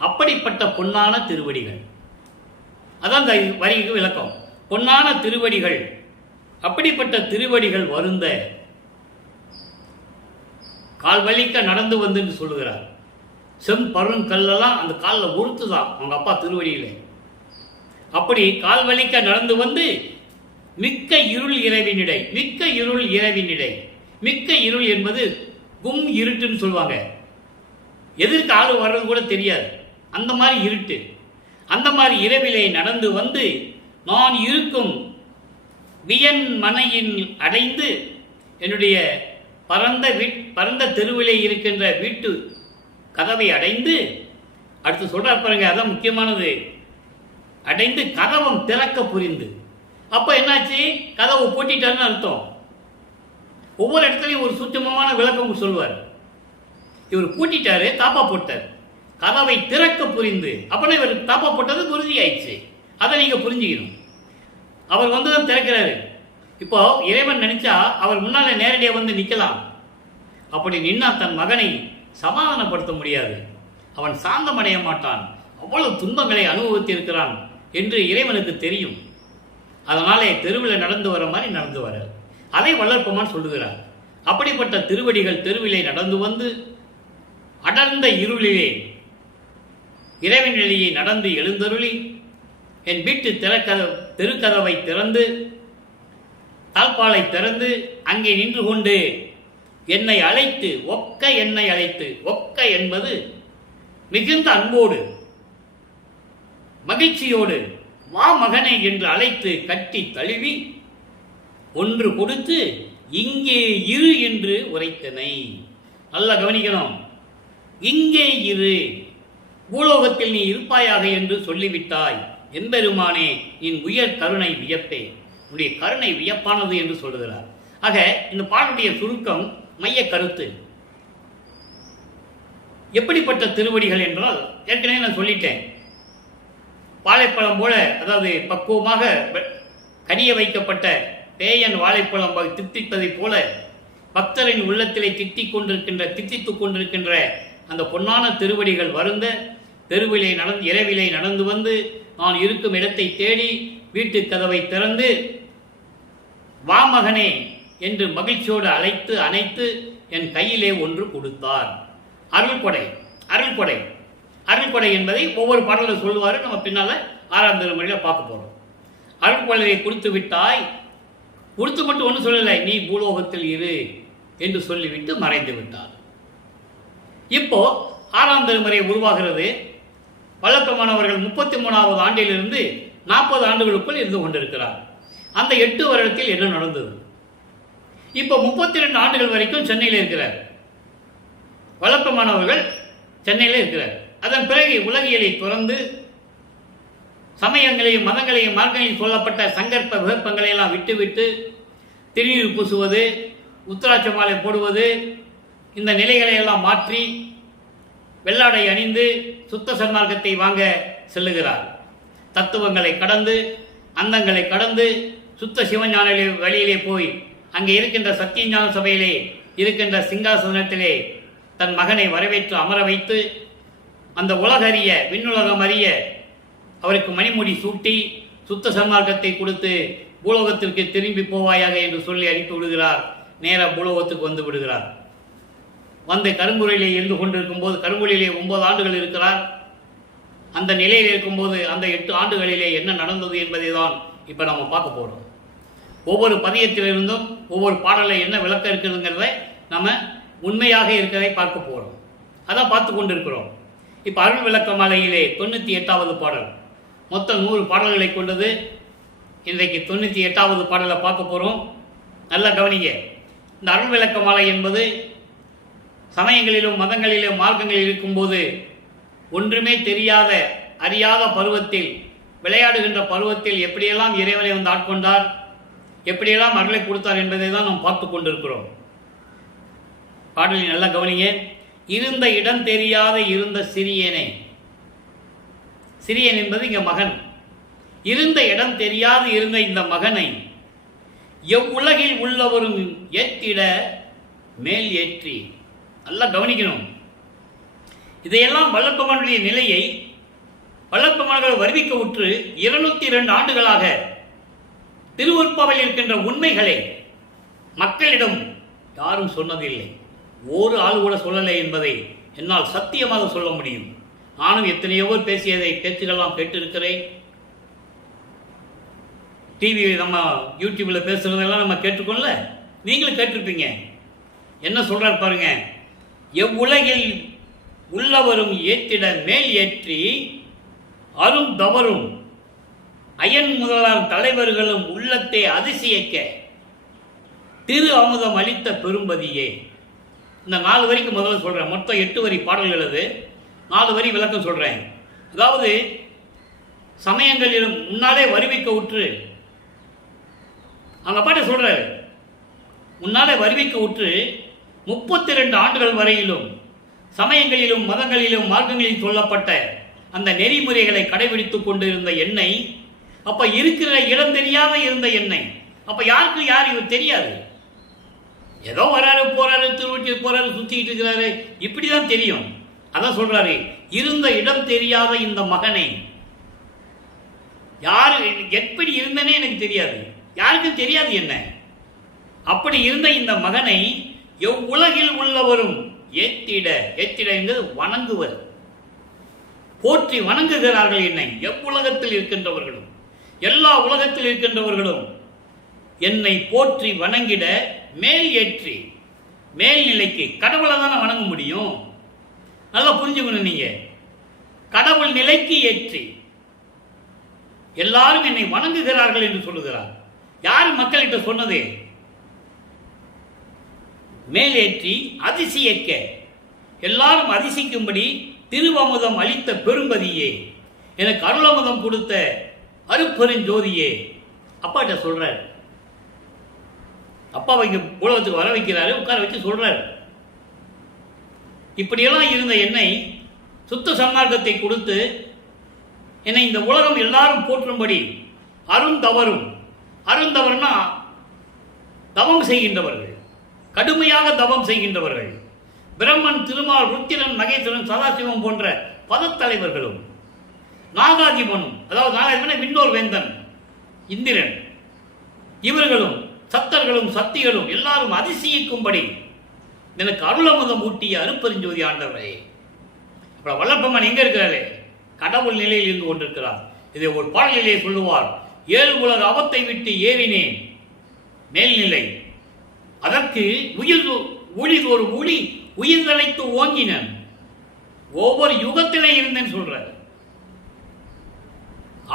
அப்படிப்பட்ட பொன்னான திருவடிகள். அதான் இந்த வரிக்கு விளக்கம். பொன்னான திருவடிகள், அப்படிப்பட்ட திருவடிகள் வருந்த கால் வலிக்க நடந்து வந்து சொல்லுகிறார். செம்பருங்கல்லாம் அந்த காலில் உறுத்துதான் அவங்க அப்பா திருவடியில. அப்படி கால் வலிக்க நடந்து வந்து மிக்க இருள் இரவினிடை, மிக்க இருள் என்பது கும் இருட்டுன்னு சொல்லுவாங்க. எதிர்க்கு ஆளு வர்றது கூட தெரியாது, அந்த மாதிரி இருட்டு. அந்த மாதிரி இரவிலே நடந்து வந்து நான் இருக்கும் வியன் மனையின் அடைந்து, என்னுடைய பரந்த தெருவிலே இருக்கின்ற வீட்டு கதவை அடைந்து, அடுத்து சொல்ற பாருங்க, அதான் முக்கியமானது, அடைந்து கதவம் திறக்க புரிந்து. அப்ப என்னாச்சு? கதவு பூட்டிட்டாருன்னு அர்த்தம். ஒவ்வொரு இடத்துலையும் ஒரு சூட்சமமான விளக்கம் சொல்லுவார். இவர் பூட்டிட்டாரு, தாப்பா போட்டார், கதவை திறக்க புரிந்து. அப்படின்னா இவர் தாப்பா போட்டது உறுதி ஆயிடுச்சு. அதை நீங்க புரிஞ்சுக்கணும். அவர் வந்துதான் திறக்கிறாரு. இப்போ இறைவன் நினைச்சா அவர் முன்னாலே நேரடியாக வந்து நிற்கலாம். அப்படி நின்னா தன் மகனை சமாதானப்படுத்த முடியாது, அவன் சாந்தமடைய மாட்டான், அவ்வளவு துன்பங்களை அனுபவித்திருக்கிறான் என்று இறைவனுக்கு தெரியும். அதனாலே தெருவில் நடந்து வர மாதிரி நடந்து வர அதை வளர்ப்பமான் சொல்லுகிறார். அப்படிப்பட்ட திருவடிகள் தெருவிலே நடந்து வந்து அடர்ந்த இருளிலே இறைவன் நிலையை நடந்து எழுந்தருளி என் வீட்டு தெருக்கதவை திறந்து தாழ்பாலை திறந்து அங்கே நின்று கொண்டு என்னை அழைத்து ஒக்க என்பது மிகுந்த அன்போடு மகிழ்ச்சியோடு வா மகனே என்று அழைத்து கட்டி தழுவி ஒன்று கொடுத்து இங்கே இரு என்று உரைத்தனை. நல்லா கவனிக்கணும். இங்கே இரு, பூலோகத்தில் நீ இருப்பாயாக என்று சொல்லிவிட்டாய். எம்பெருமானே என் உயர் கருணை வியப்பே, உன்னுடைய கருணை வியப்பானது என்று சொல்லுகிறார். ஆக இந்த பாடலுடைய சுருக்கம், மைய கருத்து, எப்படிப்பட்ட திருவடிகள் என்றால், ஏற்கனவே நான் சொல்லிட்டேன், வாழைப்பழம் போல, அதாவது பக்குவமாக கனிய வைக்கப்பட்ட பேயன் வாழைப்பழம் தித்திப்பதைப் போல பக்தரின் உள்ளத்திலே தித்தித்துக் கொண்டிருக்கின்ற அந்த பொன்னான திருவடிகள் வருந்த தெருவிலே இரவிலே நடந்து வந்து நான் இருக்கும் இடத்தை தேடி வீட்டு கதவை திறந்து வா மகனே என்று மகிழ்ச்சியோடு அணைத்து என் கையிலே ஒன்று கொடுத்தார். அருள்கொடை. அருள்கொடை அருள்கொடை என்பதை ஒவ்வொரு பாடலில் சொல்லுவார். நம்ம பின்னால 6ஆம் திருமுறையில் பார்க்க போறோம். அருள்கொடையை கொடுத்து விட்டாய், கொடுத்து மட்டும் ஒன்றும் சொல்லலை, நீ பூலோகத்தில் இரு என்று சொல்லிவிட்டு மறைந்து விட்டார். இப்போ 6ஆம் திருமுறை உருவாகிறது. வழக்கமானவர்கள் 33வது ஆண்டிலிருந்து 40 ஆண்டுகளுக்குள் இருந்து கொண்டிருக்கிறார். அந்த 8 வருடத்தில் என்ன நடந்தது? இப்போ 32 ஆண்டுகள் வரைக்கும் சென்னையில் இருக்கிறார். வழக்கமானவர்கள் சென்னையில் இருக்கிறார். அதன் பிறகு உலகியலை துறந்து சமயங்களையும் மதங்களையும் மார்க்கங்களையும் சொல்லப்பட்ட சங்கற்ப விகற்பங்களை எல்லாம் விட்டுவிட்டு திருநீர் பூசுவது, உத்தராட்ச மாலை போடுவது, இந்த நிலைகளை எல்லாம் மாற்றி வெள்ளாடை அணிந்து சுத்த சன்மார்க்கத்தை வாங்க செல்லுகிறார். தத்துவங்களை கடந்து, அந்தங்களை கடந்து, சுத்த சிவஞான வழியிலே போய் அங்கே இருக்கின்ற சத்தியஞான சபையிலே இருக்கின்ற சிங்காசனத்திலே தன் மகனை வரவேற்று அமர வைத்து அந்த உலகறிய விண்ணுலகம் அறிய அவருக்கு மணிமுடி சூட்டி சுத்த சன்மார்க்கத்தை கொடுத்து பூலோகத்திற்கு திரும்பி போவாயாக என்று சொல்லி அனுப்பி விடுகிறார். நேராக பூலோகத்துக்கு வந்து விடுகிறார். வந்து கருங்குறையிலே இருந்து கொண்டிருக்கும் போது, கருங்குறையிலே 9 ஆண்டுகள் இருக்கிறார். அந்த நிலையில் இருக்கும்போது அந்த 8 ஆண்டுகளிலே என்ன நடந்தது என்பதை தான் இப்போ நம்ம பார்க்க போகிறோம். ஒவ்வொரு பதியத்திலிருந்தும் ஒவ்வொரு பாடலில் என்ன விளக்கம் இருக்குதுங்கிறத நம்ம உண்மையாக இருக்கிறதை பார்க்க போகிறோம். அதான் பார்த்து கொண்டிருக்கிறோம். இப்போ அருள் விளக்க மாலையிலே 98வது பாடல், மொத்தம் 100 பாடல்களை கொண்டது. இன்றைக்கு 98வது பாடலை பார்க்க போகிறோம். நல்லா கவனிங்க. இந்த அருள் விளக்க மாலை என்பது சமயங்களிலும் மதங்களிலும் மார்க்கங்களில் இருக்கும்போது ஒன்றுமே தெரியாத அறியாத பருவத்தில், விளையாடுகின்ற பருவத்தில் எப்படியெல்லாம் இறைவனை வந்து ஆட்கொண்டார், எப்படியெல்லாம் அருளை கொடுத்தார் என்பதை தான் நாம் பார்த்து கொண்டிருக்கிறோம். பாடலில் நல்லா கவனிங்க. இருந்த இடம் தெரியாத இருந்த சிறியனை, சிறியன் என்பது இங்க மகன். இருந்த இடம் தெரியாது இருந்த இந்த மகனை எவ்வுலகில் உள்ளவரும் ஏற்றிட மேல் ஏற்றி. நல்லா கவனிக்கணும். இதையெல்லாம் வல்லப்பெருமானுடைய நிலையை வல்லப்பெருமான்கள் வருவிக்க உற்று 202 ஆண்டுகளாக திருவருட்பாவில் இருக்கின்ற உண்மைகளை மக்களிடம் யாரும் சொன்னதில்லை. ஒரு ஆள் கூட சொல்லலை என்பதை என்னால் சத்தியமாக சொல்ல முடியும். நானும் எத்தனையோ பேசியதை பேச்சுகள்லாம் கேட்டிருக்கிறேன். டிவி நம்ம யூடியூப்பில் பேசுகிறதெல்லாம் நம்ம கேட்டுக்கொள்ள நீங்களும் கேட்டிருப்பீங்க. என்ன சொல்கிறார் பாருங்க. எவ்வுலகில் உள்ளவரும் ஏற்றிட மேல் ஏற்றி அரும் தவறும் அயன் முதலார் தலைவர்களும் உள்ளத்தை அதிசயிக்க திரு அமுதம் அளித்த பெரும்பதியே. இந்த 4 வரிக்கு முதல்ல சொல்கிறேன். மொத்தம் 8 வரி பாடல்கள். அது 4 வரி விளக்கம் சொல்கிறேன். அதாவது சமயங்களிலும் முன்னாலே வருவிக்க உற்று, அவங்க பாட்டை சொல்கிறாரு, முன்னாலே வருவிக்க உற்று 32 ஆண்டுகள் வரையிலும் சமயங்களிலும் மதங்களிலும் மார்க்கங்களிலும் சொல்லப்பட்ட அந்த நெறிமுறைகளை கடைபிடித்துக் கொண்டிருந்த என்னை, அப்ப இருக்கிற இடம் தெரியாத இருந்த என்னை, அப்ப யாருக்கு யார் இவர் தெரியாது, ஏதோ வராரு போறாரு, திருவட்டி போறாரு, சுத்திட்டு இருக்கிறாரு, இப்படிதான் தெரியும். அதான் சொல்றாரு, இருந்த இடம் தெரியாத இந்த மகனை, யாரு எப்படி இருந்தனே எனக்கு தெரியாது, யாருக்கும் தெரியாது என்ன, அப்படி இருந்த இந்த மகனை எவ்வுலகில் உள்ளவரும் ஏத்திட, ஏத்திட என்பது வணங்குவர், போற்றி வணங்குகிறார்கள் என்னை. எவ்வுலகத்தில் இருக்கின்றவர்களும் எல்லா உலகத்தில் இருக்கின்றவர்களும் என்னை போற்றி வணங்கிட மேல் ஏற்றி, மேல்நிலைக்கு, கடவுளை தானே வணங்க முடியும், நல்லா புரிஞ்சுக்கணும் நீங்க, கடவுள் நிலைக்கு ஏற்றி எல்லாரும் என்னை வணங்குகிறார்கள் என்று சொல்லுகிறார். யார் மக்கள்கிட்ட சொன்னதே? மேலேற்றி அதிசயிக்க, எல்லாரும் அதிசயிக்கும்படி திருவமுதம் அளித்த பெரும்பதியே, எனக்கு அருளமுதம் கொடுத்த அருப்பெருஞ்சோதியே. அப்பாட்ட சொல்றார். அப்பாவை இங்க உலகத்துக்கு வர வைக்கிறாரு, உட்கார வச்சு சொல்றாரு, இப்படியெல்லாம் இருந்த என்னை சுத்த சன்மார்க்கத்தை கொடுத்து என்னை இந்த உலகம் எல்லாரும் போற்றும்படி அருந்தவர்னா தவம் செய்கின்றவர்கள், கடுமையாக தவம் செய்கின்றவர்கள், பிரம்மன், திருமால், ருத்திரன், மகேஸ்வரன், சதாசிவம் போன்ற பதத்தலைவர்களும், நாகாதிபனும், அதாவது நாகாதிபன விண்ணோர் வேந்தன் இந்திரன், இவர்களும் சத்தர்களும் சக்திகளும் எல்லாரும் அதிசயிக்கும்படி எனக்கு அருளமுதம் ஊட்டிய அருப்பெருஞ்சோதி ஆண்டவரே. அப்புறம் வல்லப்பம்மன் எங்க இருக்கிறாரே? கடவுள் நிலையில் இருந்து கொண்டிருக்கிறார். இதை ஒரு பாடலிலே சொல்லுவார், 7 உலக அவத்தை விட்டு ஏறினேன் மேல்நிலை, அதற்கு ஒரு ஊழி உயிர்தலைத்து ஓங்கினன், ஒவ்வொரு யுகத்திலே இருந்தேன்னு சொல்ற.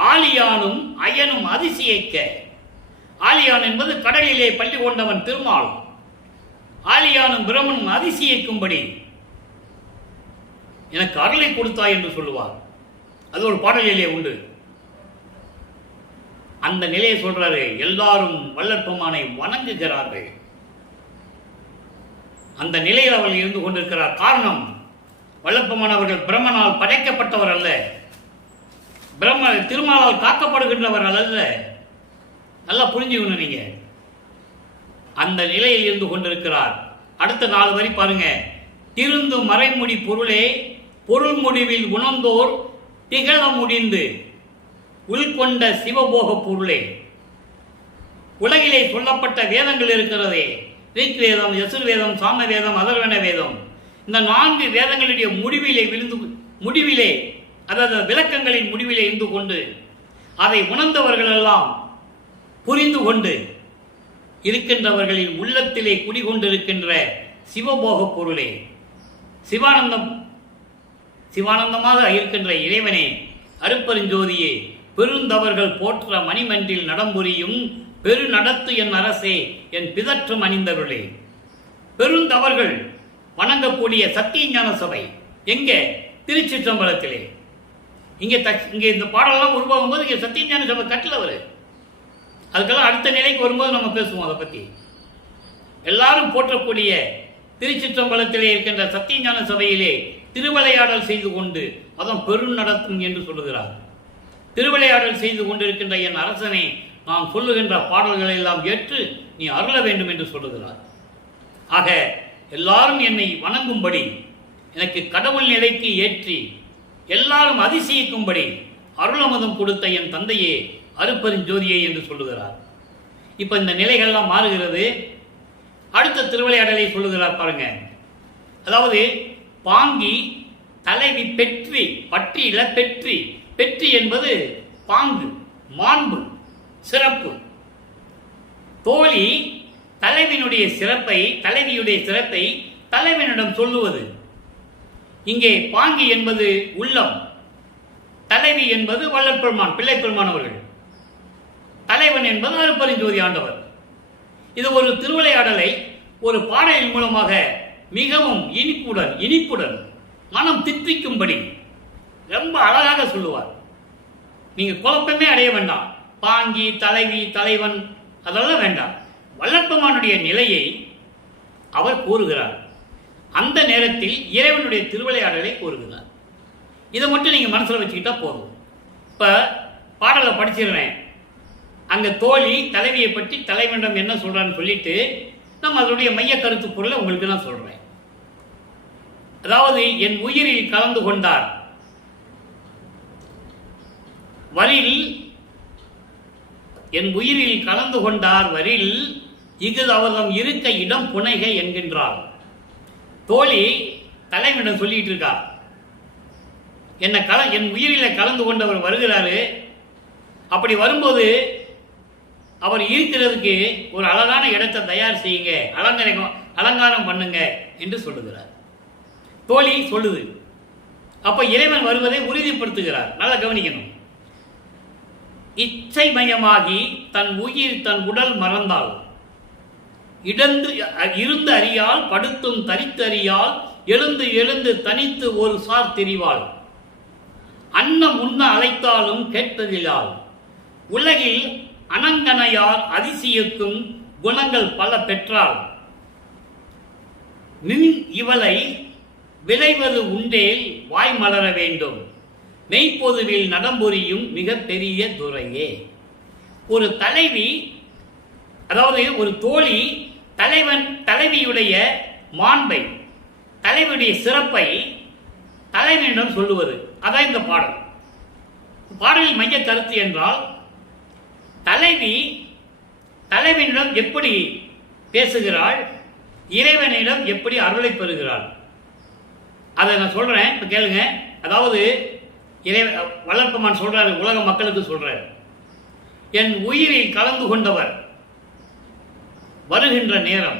ஆலியானும் அயனும் அதிசயிக்க, ஆலியான் என்பது கடலிலே பள்ளி கொண்டவன் திருமால், ஆலியானும் பிரம்மனும் அதிசயிக்கும்படி எனக்கு அருளை கொடுத்தாய் என்று சொல்லுவார். அது ஒரு பாடலிலே உண்டு. அந்த நிலையை சொல்றாரு. எல்லாரும் வல்லற்பெருமானை வணங்குகிறார்கள். அந்த நிலையில் அவர்கள் இருந்து கொண்டிருக்கிறார். காரணம், வல்லற்பெருமான் அவர்கள் பிரம்மனால் படைக்கப்பட்டவர் அல்ல, திருமாலால் காக்கப்படுகின்றவர் அல்ல. நல்லா புரிஞ்சுக்கணும் நீங்க. அந்த நிலையில் இருந்து கொண்டிருக்கிறார். அடுத்த 4 வரி பாருங்க. திருந்து மறைமுடி பொருளே, பொருள் முடிவில் உணர்ந்தோர் திகழ முடிந்து உள்கொண்ட சிவபோக பொருளே. உலகிலே சொல்லப்பட்ட வேதங்கள் இருக்கிறதே, ரிக் வேதம், யசுர்வேதம், சாம வேதம், அதர்வன வேதம், இந்த 4 வேதங்களுடைய முடிவிலே அதாவது விளக்கங்களின் முடிவிலே இருந்து கொண்டு அதை உணர்ந்தவர்கள் எல்லாம் புரிந்து கொண்டு இருக்கின்றவர்களின் உள்ளத்திலே குடிகொண்டிருக்கின்ற சிவபோக பொருளே, சிவானந்தமாக இருக்கின்ற இறைவனே, அருப்பெருஞ்சோதியே, பெருந்தவர்கள் போற்ற மணிமன்றில் நடம்புரியும் பெரு நடத்து என் அரசே, என் பிதற்றும் அணிந்தருளே. பெருந்தவர்கள் வணங்கக்கூடிய சத்தியஞான சபை எங்கே? திருச்சிற்றம்பலத்திலே. இங்கே இந்த பாடலாம் உருவாகும் போது இங்கே சத்தியஞான சபை கட்டல வரு. அதுக்கெல்லாம் அடுத்த நிலைக்கு வரும்போது நம்ம பேசுவோம் அதை பற்றி. எல்லாரும் போற்றக்கூடிய திருச்சிற்றம்பலத்திலே இருக்கின்ற சத்தியஞான சபையிலே திருவிளையாடல் செய்து கொண்டு அதன் பெருநடத்தும் என்று சொல்லுகிறார். திருவிளையாடல் செய்து கொண்டிருக்கின்ற என் அரசனை நான் சொல்லுகின்ற பாடல்களை எல்லாம் ஏற்று நீ அருள வேண்டும் என்று சொல்லுகிறார். ஆக எல்லாரும் என்னை வணங்கும்படி, எனக்கு கடவுள் நிலைக்கு ஏற்றி எல்லாரும் அதிசயிக்கும்படி அருளமதம் கொடுத்த என் தந்தையே, அருப்பெருஞ்சோதியே என்று சொல்லுகிறார். இப்ப இந்த நிலைகள்லாம் மாறுகிறது. அடுத்த திருவிளையாடலை சொல்லுகிறார் பாருங்க. அதாவது பாங்கி தலைவி பெற்றி, பற்றி இல பெற்றி, பெற்றி என்பது பாங்கு, மாண்பு, சிறப்பு. தோழி தலைவியுடைய சிறப்பை தலைவனிடம் சொல்லுவது. இங்கே பாங்கி என்பது உள்ளம், தலைவி என்பது வல்லற்பெருமான், பிள்ளைப்பெருமான் அவர்கள், தலைவன் என்பது அருப்பெருஞ்சோதி ஆண்டவர். இது ஒரு திருவிளையாடலை ஒரு பாடலின் மூலமாக மிகவும் இனிப்புடன் மனம் தித்திக்கும்படி ரொம்ப அழகாக சொல்லுவார். நீங்க குழப்பமே அடைய வேண்டாம். பாங்கி, தலைவி, தலைவன் அதெல்லாம் வேண்டாம். வல்லற்பெருமானுடைய நிலையை அவர் கூறுகிறார். அந்த நேரத்தில் இறைவனுடைய திருவிளையாடலை கூறுகிறார். இதை மட்டும் நீங்க மனசுல வச்சுக்கிட்டா போதும். இப்ப பாடலை படிச்சிருவேன். அங்க தோழி தலைவியை பற்றி தலைவனிடம் என்ன சொல்றான்னு சொல்லிட்டு நம்ம அதனுடைய மைய கருத்து பொருளை உங்களுக்கு நான் சொல்றேன். அதாவது என் உயிரில் கலந்து கொண்டார் வரில் இகு அவதம் இருக்க இடம் புனைக என்கின்றார். தோழி தலைவனிடம் சொல்லிட்டு இருக்கா, என் உயிரில கலந்து கொண்டவர் வருகிறாரு. அப்படி வரும்போது அவர் இருக்கிறதுக்கு ஒரு அழகான இடத்தை தயார் செய்யுங்க, அலங்காரம் பண்ணுங்க என்று சொல்லுகிறார். தோழி சொல்லுது. அப்ப இறைவன் வருவதை உறுதிப்படுத்துகிறார். நல்லா கவனிக்கணும். இச்சை மயமாகி தன் உடல் மறந்தால், இருந்து அறியால், படுத்தும் தரித்து அறியால், எழுந்து தனித்து ஒரு சார் தெரிவாள், அன்னம் உண்ண அழைத்தாலும் கேட்பதிலால், உலகில் அனங்கனையார் அதிசயக்கும் குணங்கள் பல பெற்றால், நின் இவளை விளைவது உண்டேல் வாய் மலர வேண்டும், மெய்ப்பொதுவில் நடம்புரியும் மிக பெரிய துறையே. ஒரு தலைவி, அதாவது ஒரு தோழி தலைவியுடைய மாண்பை, தலைவியுடைய சிறப்பை தலைவனிடம் சொல்லுவது, அதான் இந்த பாடல். பாடலில் மைய கருத்து என்றால், தலைவனிடம் எப்படி பேசுகிறாள், இறைவனிடம் எப்படி அருளை பெறுகிறாள், அதை நான் சொல்றேன், இப்ப கேளுங்க. அதாவது வளர்ப்பமான் சொல்றாரு, உலக மக்களுக்கு சொல்றாரு, என் உயிரில் கலந்து கொண்டவர் வருகின்ற நேரம்,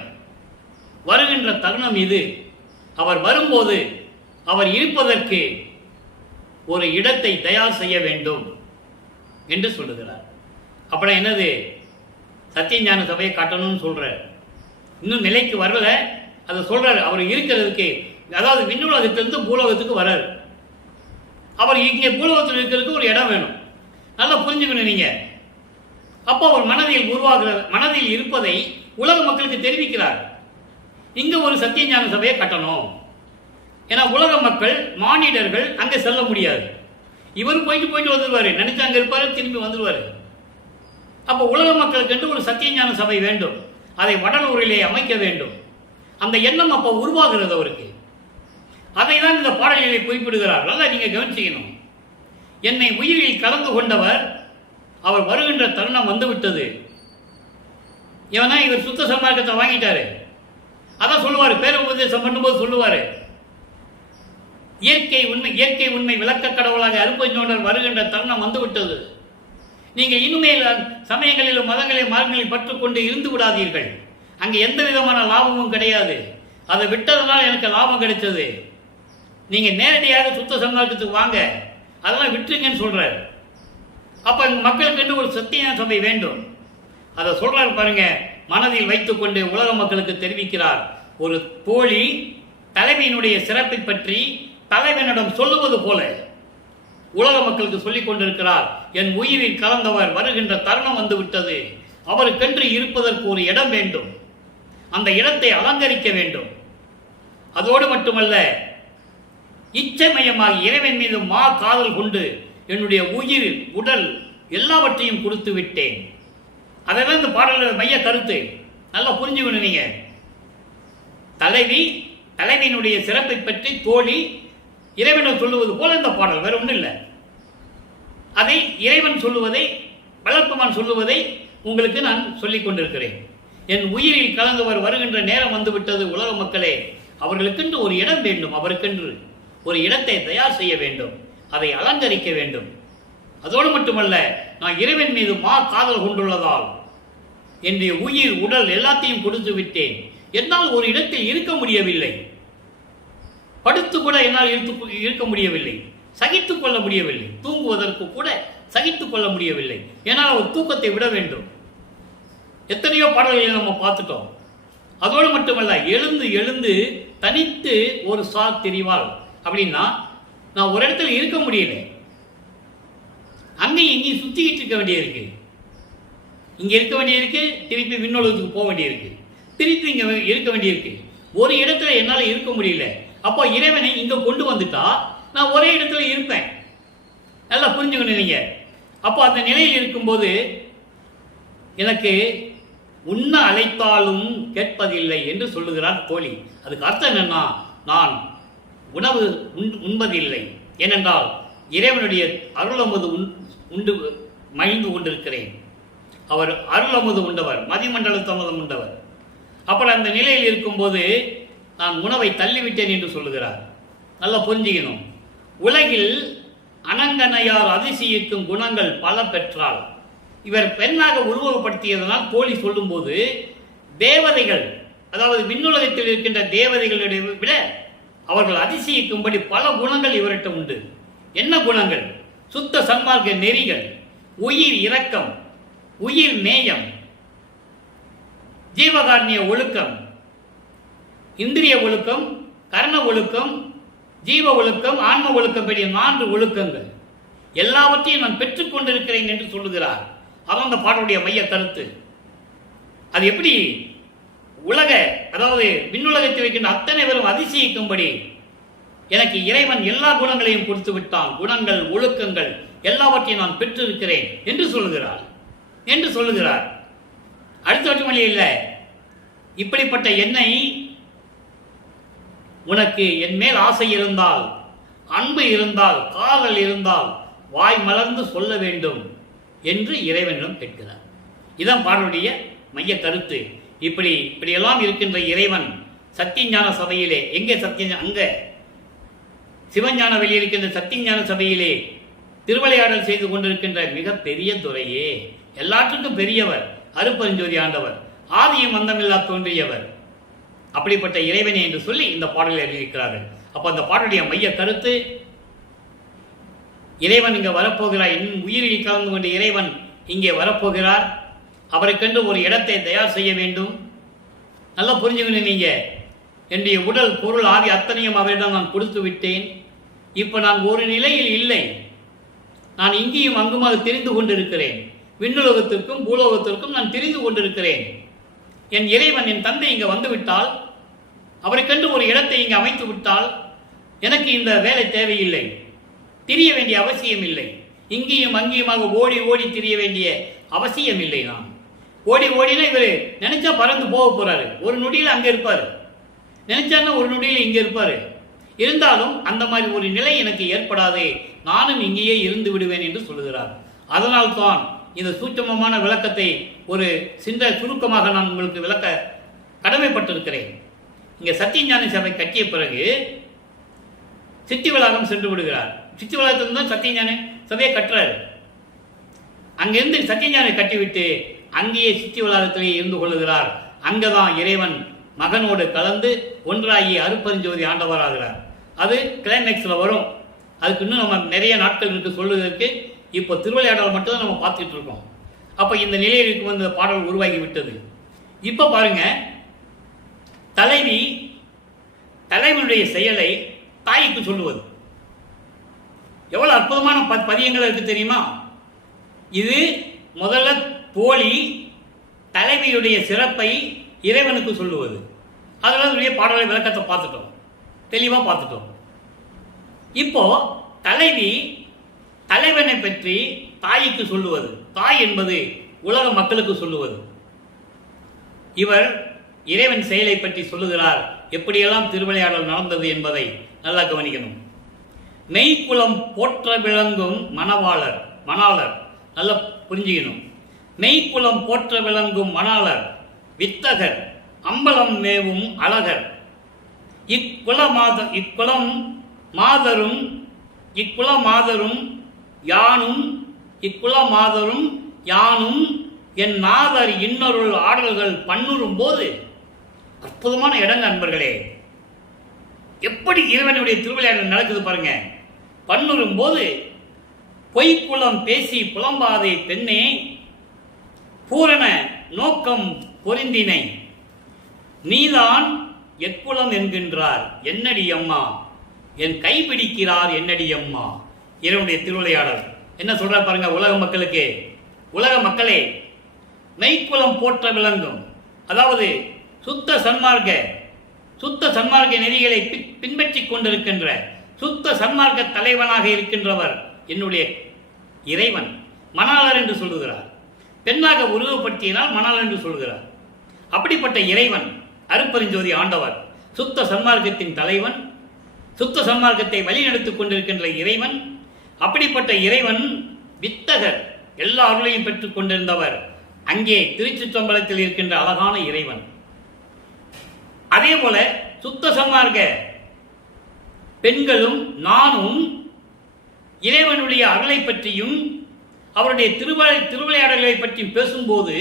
வருகின்ற தருணம் இது. அவர் வரும்போது அவர் இருப்பதற்கு ஒரு இடத்தை தயார் செய்ய வேண்டும் என்று சொல்லுகிறார். அப்புறம் என்னது, சத்தியஞான சபையை காட்டணும்னு சொல்ற, இன்னும் நிலைக்கு வரல, அதை சொல்றாரு. அவர் இருக்கிறதுக்கு, அதாவது விண்ணுலகத்திலிருந்து பூலோகத்துக்கு வர்றாரு. அவர் இங்கே பூலோகத்தில் இருக்கிறதுக்கு ஒரு இடம் வேணும். நல்லா புரிஞ்சுக்கணும் நீங்க. அப்போ அவர் மனதில் இருப்பதை உலக மக்களுக்கு தெரிவிக்கிறார். இங்க ஒரு சத்தியஞான சபையை கட்டணும். ஏன்னா உலக மக்கள், மானிடர்கள் அங்கே செல்ல முடியாது. இவர் போயிட்டு வந்துருவாரு, நினைச்சு அங்க இருப்பாரு, திரும்பி வந்துருவாரு. அப்போ உலக மக்களுக்கு ஒரு சத்தியஞான சபை வேண்டும், அதை வடலூரிலே அமைக்க வேண்டும். அந்த எண்ணம் அப்போ உருவாகிறது அவருக்கு. அதை தான் இந்த பாடலிலே குறிப்பிடுகிறார். நல்லா நீங்க கவனிச்சுக்கணும். என்னை உயிரில் கலந்து கொண்டவர், அவர் வருகின்ற தருணம் வந்துவிட்டது. இவனா இவர் சுத்த சன்மார்க்கத்தை வாங்கிட்டாரு. அதான் சொல்லுவாரு, பேர உபதேசம் பண்ணும்போது சொல்லுவாரு, இயற்கை உண்மை விளக்க கடவுளாக அருப்பஞ்சோண்டர் வருகின்ற தருணம் வந்துவிட்டது. நீங்க இனிமேல் சமயங்களிலும் மதங்களிலும் மார்க்கங்களில் பற்றுக்கொண்டு இருந்து விடாதீர்கள். அங்கே எந்த விதமான லாபமும் கிடையாது. அதை விட்டதுனால எனக்கு லாபம் கிடைச்சது. நீங்க நேரடியாக சுத்த சன்மார்க்கத்துக்கு வாங்க, அதெல்லாம் விட்டுருங்கன்னு சொல்றாரு. அப்ப மக்களுக்கு ஒரு சத்திய சபை வேண்டும். அதை சொல்றாரு பாருங்க. மனதில் வைத்துக்கொண்டு உலக மக்களுக்கு தெரிவிக்கிறார். ஒரு தோழி தலைவியினுடைய சிறப்பை பற்றி தலைவனிடம் சொல்லுவது போல உலக மக்களுக்கு சொல்லிக் கொண்டிருக்கிறார். என் உயிரில் கலந்தவர் வருகின்ற தருணம் வந்து விட்டது. அவருக்கென்று இருப்பதற்கு ஒரு இடம் வேண்டும். அந்த இடத்தை அலங்கரிக்க வேண்டும். அதோடு மட்டுமல்ல, இச்சமயமாக இறைவன் மீது காதல் கொண்டு என்னுடைய உயிர், உடல் எல்லாவற்றையும் கொடுத்து விட்டேன். அதெல்லாம் இந்த பாடல மைய கருத்து. நல்லா புரிஞ்சுக்கணும் நீங்க. தலைவியினுடைய சிறப்பை பற்றி தோழி இறைவனிடம் சொல்லுவது போல இந்த பாடல், வேற ஒன்றும் இல்லை. அதை இறைவன் சொல்லுவதை, வளர்ப்பமான் சொல்லுவதை உங்களுக்கு நான் சொல்லிக் கொண்டிருக்கிறேன். என் உயிரில் கலந்தவர் வருகின்ற நேரம் வந்துவிட்டது. உலக மக்களே, அவர்களுக்கென்று ஒரு இடம் வேண்டும். அவருக்கென்று ஒரு இடத்தை தயார் செய்ய வேண்டும். அதை அலங்கரிக்க வேண்டும். அதோடு மட்டுமல்ல, நான் இறைவன் மீது காதல் கொண்டுள்ளதால் என்னுடைய உயிர், உடல் எல்லாத்தையும் கொடுத்து விட்டேன். என்னால் ஒரு இடத்தில் இருக்க முடியவில்லை. படுத்து கூட என்னால் இருக்க முடியவில்லை. சகித்துக் கொள்ள முடியவில்லை. தூங்குவதற்கு கூட சகித்துக் கொள்ள முடியவில்லை. ஏன்னால் அவர் தூக்கத்தை விட வேண்டும். எத்தனையோ பாடல்களை நம்ம பார்த்துட்டோம். அதோடு மட்டுமல்ல, எழுந்து தனித்து ஒரு திரிவாள் அப்படின்னா, நான் ஒரு இடத்துல இருக்க முடியல. அங்கேயும் இங்கேயும் சுத்திக்கிட்டு இருக்க வேண்டியிருக்கு. இங்க இருக்க வேண்டியிருக்கு, திருப்பி விண்ணுலகத்துக்கு போக வேண்டியிருக்கு, திருப்பி இங்க இருக்க வேண்டியிருக்கு. ஒரு இடத்துல என்னால இருக்க முடியல. அப்போ இறைவனை இங்க கொண்டு வந்துட்டா நான் ஒரே இடத்துல இருப்பேன். நல்லா புரிஞ்சுக்கணும் நீங்க. அப்போ அந்த நிலையில் இருக்கும்போது எனக்கு உண்ண அழைத்தாலும் கேட்பதில்லை என்று சொல்லுகிறார் தோழி. அதுக்கு அர்த்தம் என்னன்னா, நான் உணவு உண்பதில்லை. ஏனென்றால் இறைவனுடைய அருளமுது உண்டு மகிழ்ந்து கொண்டிருக்கிறேன். அவர் அருளமுது உண்டவர், மதிமண்டல தமதம் உண்டவர். அப்புறம் அந்த நிலையில் இருக்கும்போது நான் உணவை தள்ளிவிட்டேன் என்று சொல்லுகிறார். நல்லா புரிஞ்சுக்கணும். உலகில் அனங்கனையார் அதிசயிக்கும் குணங்கள் பல பெற்றால், இவர் பெண்ணாக உருவகப்படுத்தியதனால் தோழி சொல்லும்போது தேவதைகள், அதாவது விண்ணுலகத்தில் இருக்கின்ற தேவதைகளுடைய விட அவர்கள் அதிசயிக்கும்படி பல குணங்கள் இவர்கிட்ட உண்டு. என்ன குணங்கள்? சுத்த சன்மார்க்க நெறிகள், உயிர் இரக்கம், உயிர் நேயம், ஜீவகாரணிய ஒழுக்கம், இந்திரிய ஒழுக்கம், கர்ண ஒழுக்கம், ஜீவ ஒழுக்கம், ஆன்ம ஒழுக்கம், பெரிய 4 ஒழுக்கங்கள் எல்லாவற்றையும் நான் பெற்றுக் கொண்டிருக்கிறேன் என்று சொல்லுகிறார். அதான் அந்த பாடலுடைய மைய கருத்து. அது எப்படி அதாவது விண்ணுலகத்தில் இருக்கின்ற அத்தனை பேரும் அதிசயிக்கும்படி எனக்கு இறைவன் எல்லா குணங்களையும் கொடுத்து விட்டான், குணங்கள் ஒழுக்கங்கள் எல்லாவற்றையும் நான் பெற்றிருக்கிறேன் என்று சொல்லுகிறார். அடுத்த வழி இல்லை, இப்படிப்பட்ட என்னை உனக்கு என் மேல் ஆசை இருந்தால், அன்பு இருந்தால், காதல் இருந்தால் வாய் மலர்ந்து சொல்ல வேண்டும் என்று இறைவனிடம் கேட்கிறார். இதான் பாடலுடைய மைய கருத்து. இப்படியெல்லாம் இருக்கின்ற இறைவன் சத்தியஞான சபையிலே, எங்கே அங்க சிவஞான வெளியில் இருக்கின்ற சத்தியஞான சபையிலே திருவிளையாடல் செய்து கொண்டிருக்கின்ற மிக பெரிய துறையே, எல்லாற்றுக்கும் பெரியவர், அருப்பெருஞ்சோதி ஆண்டவர், ஆதியும் அந்தமில்லா தோன்றியவர், அப்படிப்பட்ட இறைவனே என்று சொல்லி இந்த பாடலை எழுதியிருக்கிறார்கள். அப்ப அந்த பாடலுடைய மைய கருத்து, இறைவன் இங்கே வரப்போகிறார், என் உயிரில் கலந்து கொண்ட இறைவன் இங்கே வரப்போகிறார், அவருக்கென்று ஒரு இடத்தை தயார் செய்ய வேண்டும். நல்லா புரிஞ்சுக்கணும், நீங்க என்னுடைய உடல் பொருள் ஆவி அத்தனையும் அவரிடம் நான் கொடுத்து விட்டேன். இப்ப நான் ஒரு நிலையில் இல்லை, நான் இங்கேயும் அங்குமாக தெரிந்து கொண்டிருக்கிறேன், விண்ணுலகத்திற்கும் பூலோகத்திற்கும் நான் தெரிந்து கொண்டிருக்கிறேன். என் இறைவன், என் தந்தை இங்கே வந்துவிட்டால், அவருக்கென்று ஒரு இடத்தை இங்கே அமைத்து விட்டால் எனக்கு இந்த வேலை தேவையில்லை, திரிய வேண்டிய அவசியம் இல்லை, இங்கேயும் அங்கேயுமாக ஓடி ஓடி திரிய வேண்டிய அவசியம் இல்லை. நான் ஓடினா இவர் நினைச்சா பறந்து போக போறாரு, ஒரு நொடியில் அங்கே இருப்பாரு, நினைச்சான்னா ஒரு நொடியில் இங்கே இருப்பாரு. இருந்தாலும் அந்த மாதிரி ஒரு நிலை எனக்கு ஏற்படாதே, நானும் இங்கேயே இருந்து விடுவேன் என்று சொல்லுகிறார். அதனால்தான் இந்த சூட்சமமான விளக்கத்தை ஒரு சுருக்கமாக நான் உங்களுக்கு விளக்க கடமைப்பட்டிருக்கிறேன். இங்கே சத்தியஞான சபை கட்டிய பிறகு சித்தி வளாகம் சென்று விடுகிறார். சித்தி வளாகத்திலிருந்து தான் சத்தியஞான சபையை கட்டுறாரு. அங்கிருந்து சத்தியஞானை கட்டிவிட்டு அங்கேயே சித்தி வளாகத்திலே இருந்து கொள்ளுகிறார். அங்கதான் இறைவன் மகனோடு கலந்து ஒன்றாகி அருப்பெருஞ்சோதி ஆண்டவராகிறார். அது கிளைமேக்ஸில் வரும். அதுக்கு இன்னும் நம்ம நிறைய நாட்கள் இருக்கு சொல்லுவதற்கு. இப்போ திருவிளையாடல் மட்டும்தான் நம்ம பார்த்துட்டு இருக்கோம். அப்போ இந்த நிலையிற்கு வந்து பாடல் உருவாகி விட்டது. இப்போ பாருங்க, தலைவனுடைய செயலை தாய்க்கு சொல்லுவது எவ்வளவு அற்புதமான பதியங்கள் இருக்கு தெரியுமா? இது முதல்ல தோழி தலைவியுடைய சிறப்பை இறைவனுக்கு சொல்லுவது. அதனால பாடலை விளக்கத்தை பார்த்துட்டோம், தெளிவாக பார்த்துட்டோம். இப்போ தலைவனை பற்றி தாய்க்கு சொல்லுவது, தாய் என்பது உலக மக்களுக்கு சொல்லுவது. இவர் இறைவன் செயலை பற்றி சொல்லுகிறார். எப்படியெல்லாம் திருவிளையாடல் நடந்தது என்பதை நல்லா கவனிக்கணும். மெய்க்குலம் போற்ற விளங்கும் மணாளர் நல்லா புரிஞ்சுக்கணும். மெய்க்குலம் போற்ற விளங்கும் மணாளர், வித்தகர், அம்பலம் மேவும் அழகர், இக்குல மாதரும் யானும் என் நாதர் இன்னொருள் ஆடல்கள் பண்ணுறும் போது. அற்புதமான இடங்க அன்பர்களே. எப்படி இறைவனுடைய திருவிளையாடல் நடக்குது பாருங்க. பண்ணுறும் போது பொய்க்குளம் பேசி புலம்பாதே பெண்ணே, பூரண நோக்கம் பொருந்தினை நீதான் எக்குளம் என்கின்றார் என்னடி அம்மா, என் கைப்பிடிக்கிறார் என்னடி அம்மா. இறைவனுடைய திருவிளையாடல் என்ன சொல்ற பாருங்க. உலக மக்களே, மெய்க்குளம் போற்ற விளங்கும், அதாவது சுத்த சன்மார்க்க நெறிகளை பின்பற்றி கொண்டிருக்கின்ற சுத்த சன்மார்க்க தலைவனாக இருக்கின்றவர் என்னுடைய இறைவன். மணாளர் என்று சொல்லுகிறார். பெண்ணாக உருவப்படுத்தினால் மணாளர் என்று சொல்கிறார். அப்படிப்பட்ட இறைவன் அருப்பெருஞ்சோதி ஆண்டவர், சுத்த சன்மார்க்கத்தின் தலைவன், சுத்த சன்மார்க்கத்தை வழிநடத்திக் கொண்டிருக்கின்ற இறைவன். அப்படிப்பட்ட இறைவன் வித்தகர், எல்லா அருளையும் பெற்றுக் கொண்டிருந்தவர். அங்கே திருச்சிற்றம்பலத்தில் இருக்கின்ற அழகான இறைவன். அதே போல சுத்த சன்மார்க்க பெண்களும் நானும் இறைவனுடைய அருளை பற்றியும் அவருடைய திருவிளையாடல்களை பற்றி பேசும்போது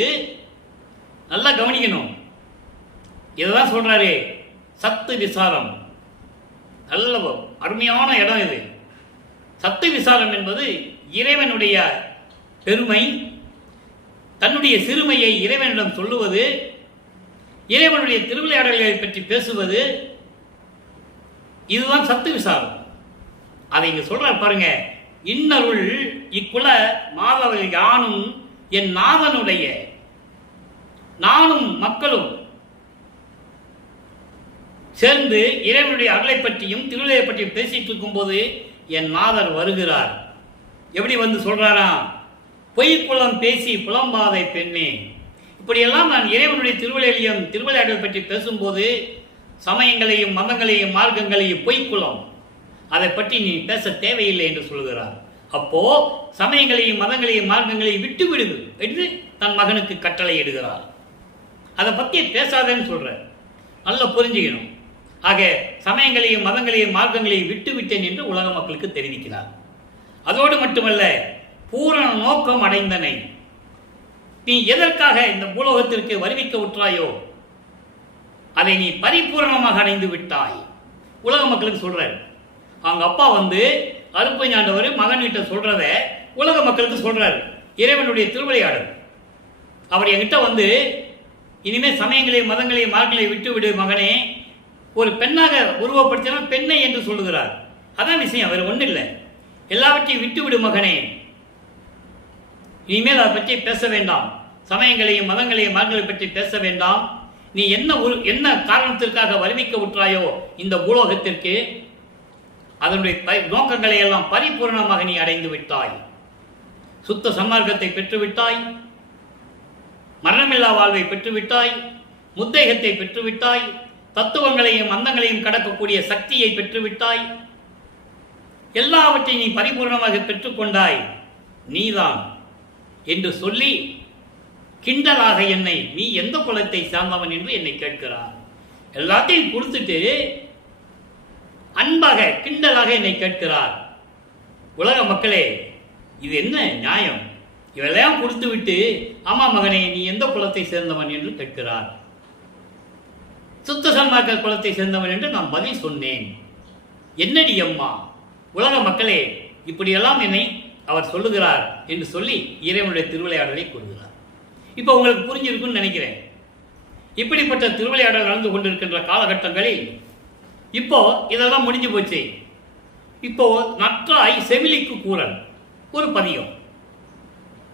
நல்லா கவனிக்கணும். இதுதான் சொல்றாரு சத்து விசாரம். நல்ல அருமையான இடம் இது. சத்து விசாரம் என்பது இறைவனுடைய பெருமை, தன்னுடைய சிறுமையை இறைவனிடம் சொல்லுவது, இறைவனுடைய திருவிளையாடல்களை பற்றி பேசுவது. இதுதான் சத்து விசாரம். அதை இங்க சொல்ற பாருங்க. இன்னருள் இக்குல மாதவ யானும் என் நாதனுடைய, நானும் மக்களும் சேர்ந்து இறைவனுடைய அருளை பற்றியும் திருவிழையை பற்றியும் பேசிட்டு இருக்கும்போது என் நாதர் வருகிறார். எப்படி வந்து சொல்றாராம், பொய்க்குளம் பேசி புலம்பாதை பெண்ணே. இப்படியெல்லாம் நான் இறைவனுடைய திருவிழையிலையும் திருவிளையாடல் பற்றி பேசும்போது சமயங்களையும் மதங்களையும் மார்க்கங்களையும் பொய்க்குளம், அதை பற்றி நீ பேச தேவையில்லை என்று சொல்கிறார். அப்போ சமயங்களையும் மதங்களையும் மார்க்கங்களையும் விட்டு விடுது என்று தன் மகனுக்கு கட்டளை இடுகிறார். அதை பற்றி பேசாதேன்னு சொல்ற, நல்லா புரிஞ்சுக்கணும். ஆக சமயங்களையும் மதங்களையும் மார்க்கங்களையும் விட்டு விட்டேன் என்று உலக மக்களுக்கு தெரிவிக்கிறார். அதோடு மட்டுமல்ல, பூரண நோக்கம் அடைந்தனை. நீ எதற்காக இந்த பூலோகத்திற்கு வருவிக்க உற்றாயோ அதை நீ பரிபூரணமாக அடைந்து விட்டாய். உலக மக்களுக்கு சொல்றாரு. அவங்க அப்பா வந்து அருப்பஞ்சாண்டவர் மகன் கிட்ட சொல்றத உலக மக்களுக்கு சொல்றாரு. இறைவனுடைய திருவிளையாடல். அவர் என்கிட்ட வந்து இனிமே சமயங்களையும் மதங்களையும் மார்க்கங்களையும் விட்டு விடு மகனே, ஒரு பெண்ணாக உருவப்படுத்தினால் பெண்ணை என்று சொல்லுகிறார். அதான் விஷயம், வேறு ஒன்றும் இல்லை. எல்லாவற்றையும் விட்டு விடு மகனே, இனிமேல் அதை பற்றி பேச வேண்டாம். சமயங்களையும் மதங்களையும் மார்க்கங்களை பற்றி பேச வேண்டாம். நீ என்ன காரணத்திற்காக வருவிக்க உற்றாயோ இந்த பூலோகத்திற்கு, அதனுடைய நோக்கங்களை எல்லாம் பரிபூர்ணமாக நீ அடைந்து விட்டாய். சுத்த சன்மார்க்கத்தை பெற்றுவிட்டாய், மரணமில்லா வாழ்வை பெற்றுவிட்டாய், முத்தேகத்தை பெற்றுவிட்டாய், தத்துவங்களையும் அந்தங்களையும் கடக்கக்கூடிய சக்தியை பெற்றுவிட்டாய். எல்லாவற்றையும் நீ பரிபூர்ணமாக பெற்றுக்கொண்டாய், நீதான் என்று சொல்லி கிண்டலாக என்னை, நீ எந்த குலத்தை சார்ந்தவன் என்று என்னை கேட்கிறார். எல்லாத்தையும் கொடுத்துட்டு அன்பாக கிண்டலாக என்னை கேட்கிறார். உலக மக்களே, இது என்ன நியாயம்? இவெல்லாம் கொடுத்து விட்டு ஆமா மகனே நீ எந்த குலத்தை சேர்ந்தவன் என்று கேட்கிறார். சுத்த சன்மார்க்க குலத்தை சேர்ந்தவன் என்று நான் பதில் சொன்னேன். என்னடி அம்மா, உலக மக்களே, இப்படியெல்லாம் என்னை அவர் சொல்லுகிறார் என்று சொல்லி இறைவனுடைய திருவிளையாடலை கூறுகிறார். இப்போ உங்களுக்கு புரிஞ்சிருக்குன்னு நினைக்கிறேன். இப்படிப்பட்ட திருவிளையாடல் நடந்து கொண்டிருக்கின்ற காலகட்டங்களில் இப்போ இதெல்லாம் முடிஞ்சு போச்சு. இப்போ நற்றாய் செவிலிக்கு கூறல் ஒரு பதியம்.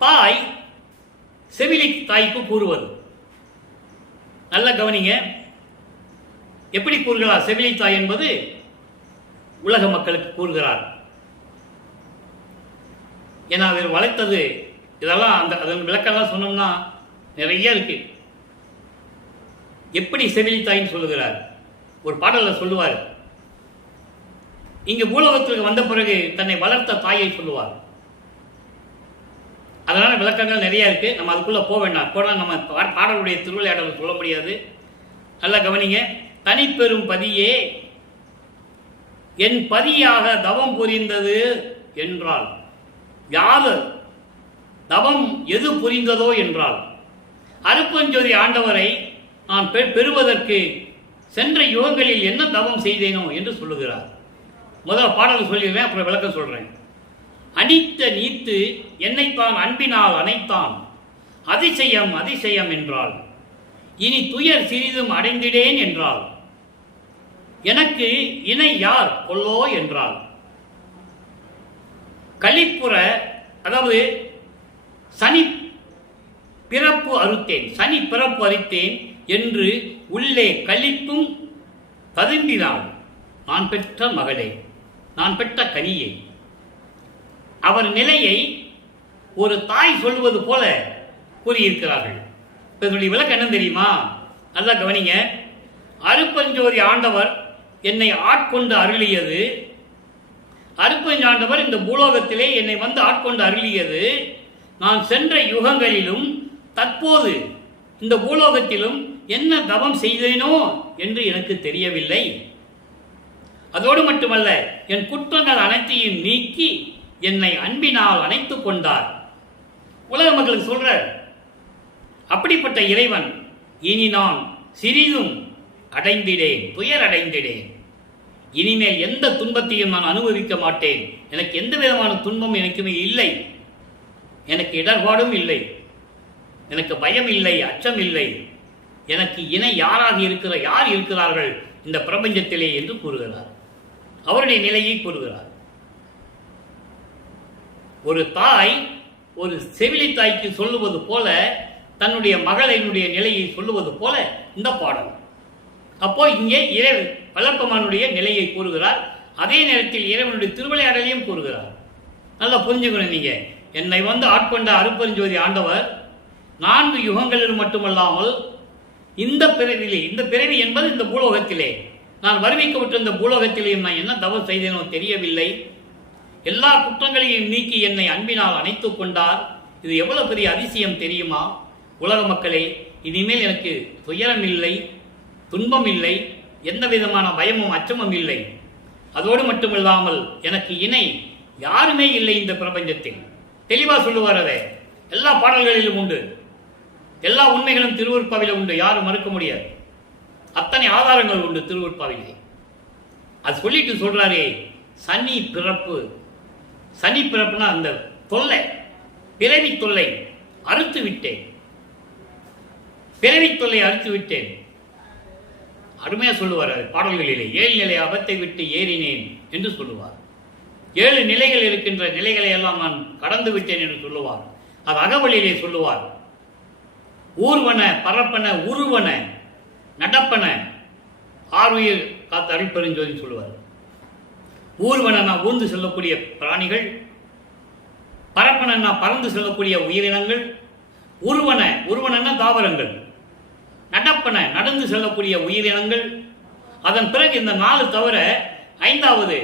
தாய் செவிலி தாய்க்கு கூறுவது. நல்ல கவனிங்க, எப்படி கூறுகிறார் செவிலி தாய் என்பது உலக மக்களுக்கு கூறுகிறார். ஏன்னா அவர் வளைத்தது இதெல்லாம் அதன் விளக்கெல்லாம் சொன்னோம்னா நிறைய இருக்கு. எப்படி செவிலி தாயின்னு சொல்லுகிறார், ஒரு பாடலில் சொல்லுவார். இங்கு பூலோகத்திற்கு வந்த பிறகு தன்னை வளர்த்த தாயை சொல்லுவார். அதனால விளக்கங்கள் நிறைய இருக்கு. நம்ம அதுக்குள்ள போக வேண்டாம். போனால் நம்ம பாடலுடைய திருவிளையாடல் சொல்ல முடியாது. நல்லா கவனிங்க. தனிப்பெரும் பதியே என் பதியாக தவம் புரிந்தது என்றால், யாது தவம் எது புரிந்ததோ என்றால், அருப்பஞ்சோதி ஆண்டவரை நான் பெறுவதற்கு சென்ற யுகங்களில் என்ன தவம் செய்தேனோ என்று சொல்லுகிறார். முதல்ல பாடல் சொல்லிடுறேன், அப்புறம் விளக்கம் சொல்றேன். அனித்த நீத்து என்னைத்தான் அன்பினால் அனைத்தான், அதிசயம் அதிசயம் என்றால், இனி துயர் சிறிதும் அடைந்திடேன் என்றால், எனக்கு இணை யார் கொல்லோ என்றால், கலிப்புற அதாவது சனி பிறப்பு அறுத்தேன், சனி பிறப்பு அறுத்தேன் என்று உள்ளே கலிப்பும் ததும்பினாள். நான் பெற்ற மகளே, நான் பெற்ற கனியை. அவர் நிலையை ஒரு தாய் சொல்வது போல கூறியிருக்கிறார்கள். இதனுடைய விளக்கம் என்ன தெரியுமா? நல்லா கவனிங்க. அருப்பஞ்சோதி ஆண்டவர் என்னை ஆட்கொண்டு அருளியது, அருப்பஞ்சாண்டவர் இந்த பூலோகத்திலே என்னை வந்து ஆட்கொண்டு அருளியது நான் சென்ற யுகங்களிலும் தற்போது இந்த பூலோகத்திலும் என்ன தவம் செய்தேனோ என்று எனக்கு தெரியவில்லை. அதோடு மட்டுமல்ல, என் குற்றங்கள் அனைத்தையும் நீக்கி என்னை அன்பினால் அணைத்துக் கொண்டார். உலக மக்களுக்கு சொல்ற அப்படிப்பட்ட இறைவன் இனி நான் சிறிதும் அடைந்திடேன், துயர் அடைந்திடேன். இனிமேல் எந்த துன்பத்தையும் நான் அனுபவிக்க மாட்டேன். எனக்கு எந்த விதமான துன்பம் எனக்குமே இல்லை. எனக்கு இடர்பாடும் இல்லை, எனக்கு பயம் இல்லை, அச்சம் இல்லை. எனக்கு இணை யார் இருக்கிறார்கள் இந்த பிரபஞ்சத்திலே என்று கூறுகிறார். அவருடைய நிலையை கூறுகிறார். ஒரு தாய் ஒரு செவிலி தாய்க்கு சொல்லுவது போல, தன்னுடைய மகளினுடைய நிலையை சொல்லுவது போல இந்த பாடல். அப்போ இங்கே வல்லப்பெருமானுடைய நிலையை கூறுகிறார். அதே நேரத்தில் இறைவனுடைய திருவிளையாடலையும் கூறுகிறார். நல்லா புரிஞ்சுக்கணும். நீங்க என்னை ஆட்கொண்ட அருட்பெருஞ்சோதி ஆண்டவர் 4 யுகங்களில் மட்டுமல்லாமல் இந்த பிறவி என்பது இந்த பூலோகத்திலே நான் வருவிக்கப்பட்ட இந்த பூலோகத்திலேயும் நான் என்ன தவறு செய்தேனோ தெரியவில்லை. எல்லா குற்றங்களையும் நீக்கி என்னை அன்பினால் அணைத்துக் கொண்டார். இது எவ்வளவு பெரிய அதிசயம் தெரியுமா? உலக மக்களே, இனிமேல் எனக்கு துயரம் இல்லை, துன்பம் இல்லை, எந்த விதமான பயமும் அச்சமும் இல்லை. அதோடு மட்டுமில்லாமல் எனக்கு இணை யாருமே இல்லை இந்த பிரபஞ்சத்தில். தெளிவா சொல்லுவார். அதை எல்லா பாடல்களிலும் உண்டு, எல்லா உண்மைகளும் திருவருட்பாவில உண்டு, யாரும் மறுக்க முடியாது. அத்தனை ஆதாரங்கள் உண்டு திருவருட்பாவிலே. அது சொல்லிட்டு சொல்றாரே, சனி பிறப்புனா அந்த தொல்லை, பிறவி தொல்லை அறுத்து விட்டேன், பிறவி தொல்லை அறுத்து விட்டேன். அருமையா சொல்லுவார் பாடல்களிலே. 7 நிலை அபத்தை விட்டு ஏறினேன் என்று சொல்லுவார். 7 நிலைகள் இருக்கின்ற நிலைகளை எல்லாம் நான் கடந்து விட்டேன் என்று சொல்லுவார். அது அகவலிலே சொல்லுவார். ஊர்வன, பரப்பன, உருவன, நடப்பன, ஆறுயிர் காத்த அருட்பெருஞ்சோதி சொல்லுவார். ஊர்வன ஊர்ந்து செல்லக்கூடிய பிராணிகள், பரப்பன பறந்து செல்லக்கூடிய உயிரினங்கள், உருவன தாவரங்கள், நடப்பன நடந்து செல்லக்கூடிய உயிரினங்கள். அதன் பிறகு இந்த 4 தவிர 5வது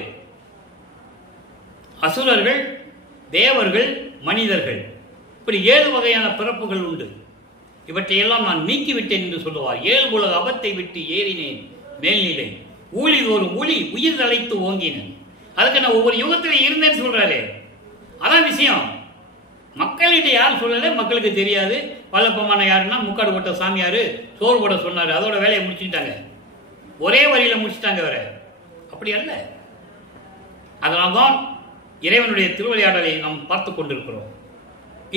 அசுரர்கள், தேவர்கள், மனிதர்கள். இப்படி 7 வகையான பிறப்புகள் உண்டு. இவற்றையெல்லாம் நான் நீக்கிவிட்டேன் என்று சொல்லுவார். 7 உலக அபத்தை விட்டு ஏறினேன் மேல்நிலை, ஊழிதோறும் உயிர் தலைத்து ஓங்கினேன். அதுக்கு நான் ஒவ்வொரு யுகத்திலும் இருந்தேன்னு சொல்றாரு. அதான் விஷயம். மக்கள்கிட்ட யார் சொல்லல, மக்களுக்கு தெரியாது. வல்லப்பெருமான யாருன்னா முக்காடு போட்ட சாமியாரு சோறு போட சொன்னாரு, அதோட வேலையை முடிச்சுட்டாங்க. ஒரே வரியில முடிச்சுட்டாங்க. வேற அப்படி அல்ல. அதனால்தான் இறைவனுடைய திருவிளையாடலை நாம் பார்த்து கொண்டிருக்கிறோம்.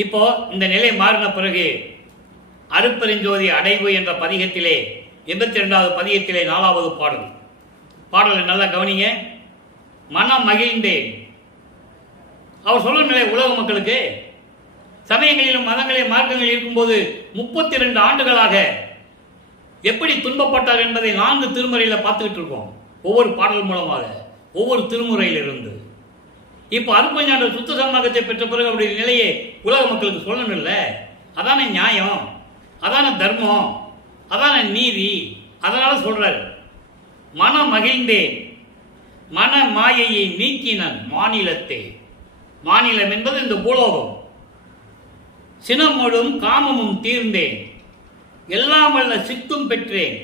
இப்போ இந்த நிலை மாறின பிறகு அருட்பெருஞ்சோதி அடைவு என்ற பதிகத்திலே 82வது பதிகத்திலே 4வது பாடலை நல்லா கவனிங்க. மனம் மகிழ்ந்தேன். அவர் சொல்லும் நிலை உலக மக்களுக்கு சமயங்களிலும் மதங்களிலும் மார்க்கங்கள் இருக்கும்போது 32 ஆண்டுகளாக எப்படி துன்பப்பட்டார் என்பதை 4 திருமுறையில பார்த்துக்கிட்டு இருக்கோம். ஒவ்வொரு பாடல் மூலமாக, ஒவ்வொரு திருமுறையிலிருந்து. இப்போ அருட்பெருஞ்சாண்ட சுத்த சன்மார்க்கத்தை பெற்ற பிறகு அவருடைய நிலையை உலக மக்களுக்கு சொல்லணும் இல்லை? அதான நியாயம், அதான தர்மம், அதான நீதி. அதனால சொல்றாரு, மன மகிழ்ந்தேன், மன மாயையை நீக்கினன் மாநிலத்தை. மாநிலம் என்பது இந்த பூலோகம். சினமோடும் காமமும் தீர்ந்தேன், எல்லாம் வல்ல சித்தும் பெற்றேன்,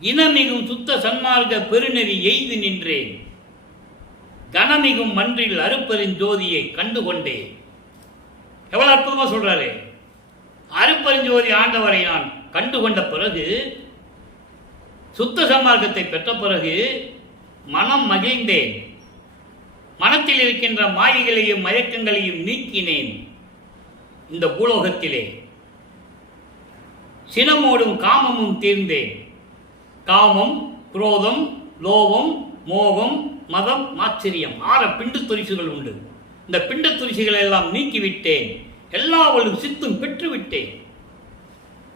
இனமிகும் சுத்த சன்மார்க்க பெருநெறி எய்து நின்றேன், கனமிகும் மன்றில் அருட்பெருஞ்சோதியை கண்டுகொண்டேன். எவ்வளவு அற்புதமா சொல்றாரு. அருட்பெருஞ்சோதி ஆண்டவரை நான் கண்டுகொண்ட பிறகு, சுத்த சன்மார்க்கத்தை பெற்ற பிறகு மனம் மகிழ்ந்தேன், மனத்தில் இருக்கின்ற மாயைகளையும் மயக்கங்களையும் நீக்கினேன். இந்த பூலோகத்திலே சினமோடும் காமமும் தீர்ந்தேன். காமம், குரோதம், லோபம், மோகம், மதம், ஆச்சரியம் 6 பிண்டு துரிசுகள் உண்டு. இந்த பிண்ட துரிசுகளை எல்லாம் நீக்கிவிட்டேன், எல்லாவளும் சித்தும் பெற்றுவிட்டேன்.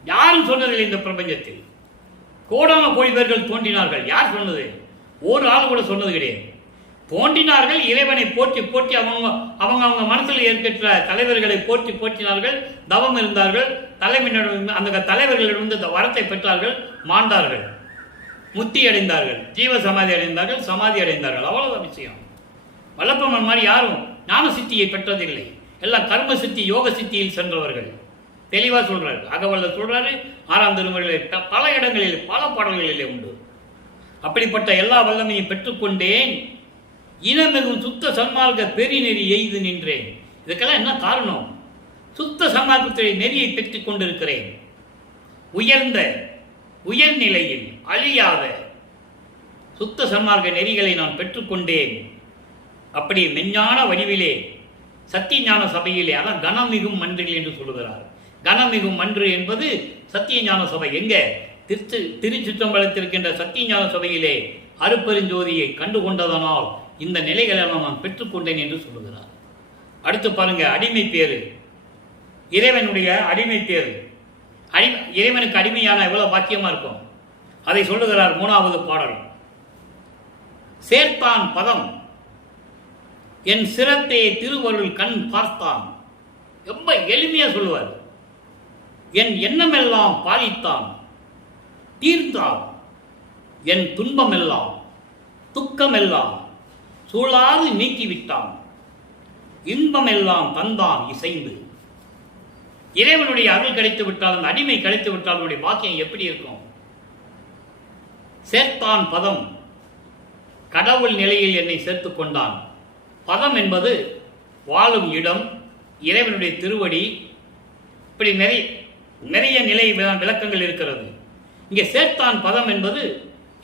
யாரும் சொன்னதில்லை இந்த பிரபஞ்சத்தில். கோடான கோடி பேர்கள் தோன்றினார்கள். யார் சொன்னது? ஒரு ஆள் கூட சொன்னது கிடையாது. தோன்றினார்கள், இறைவனை போற்றி போற்றி அவங்க மனசில் ஏற்பட்ட தலைவர்களை போற்றி போற்றினார்கள், தவம் இருந்தார்கள், அந்த தலைவர்களிடம் இந்த வரத்தை பெற்றார்கள், மாண்டார்கள், முத்தி அடைந்தார்கள், ஜீவ சமாதி அடைந்தார்கள், சமாதி அடைந்தார்கள். அவ்வளவுதான் விஷயம். வல்லப்பெருமான் மாதிரி யாரும் ஞான சித்தியை பெற்றதில்லை. எல்லாம் கர்ம சித்தி, யோக சித்தியில் சென்றவர்கள். தெளிவா சொல்றாரு. அகவல்ல சொல்றாரு. 6ஆம் திருமுறையிலே பல இடங்களில் பல பாடல்களிலே உண்டு. அப்படிப்பட்ட எல்லா வல்லமையும் பெற்றுக்கொண்டேன், இனமிகும் சுத்த சன்மார்க்க பெருநெறி எய்து நின்றேன். இதுக்கெல்லாம் என்ன காரணம்? சுத்த சன்மார்க்கத்துடைய நெறியை பெற்றுக் கொண்டிருக்கிறேன். உயர்ந்த உயர்நிலையில் அழியாத சுத்த சன்மார்க்க நெறிகளை நான் பெற்றுக்கொண்டேன். அப்படி மெஞ்ஞான வடிவிலே சத்திய ஞான சபையிலே, அதான் கனமிகும் மன்றில் என்று சொல்லுகிறார். கனமிகும் மன்று என்பது சத்திய ஞான சபை. எங்க? திருச்சிற்றம்பலத்திற்கின்ற சத்திய ஞான சபையிலே அருட்பெருஞ்சோதியை கண்டுகொண்டதனால் இந்த நிலைகளெல்லாம் நான் பெற்றுக்கொண்டேன் என்று சொல்லுகிறார். அடுத்து பாருங்க, அடிமை பேரு. இறைவனுடைய அடிமை பேரு. இறைவனுக்கு அடிமையான எவ்வளவு பாக்கியமா இருக்கும். அதை சொல்லுகிறார் 3வது பாடல். சேர்த்தான் பதம் என் சிரத்தே திருவருள் கண் பார்த்தான். ரொம்ப எளிமையா சொல்லுவார். என் எண்ணமெல்லாம் பாலித்தான், தீர்த்தான் என் துன்பமெல்லாம் துக்கமெல்லாம் சூழாது நீக்கிவிட்டான், இன்பமெல்லாம் தந்தான் இசைந்து. இறைவனுடைய அருள் கிடைத்து விட்டால், அந்த அடிமை கிடைத்து விட்டால் அவனுடைய பாக்கியம் எப்படி இருக்கும்? சேர்த்தான் பதம், கடவுள் நிலையில் என்னை சேர்த்துக் கொண்டான். பதம் என்பது வாழும் இடம், இறைவனுடைய திருவடி, இப்படி நிறைய நிலை விளக்கங்கள் இருக்கிறது. இங்கே சேர்த்தான் பதம் என்பது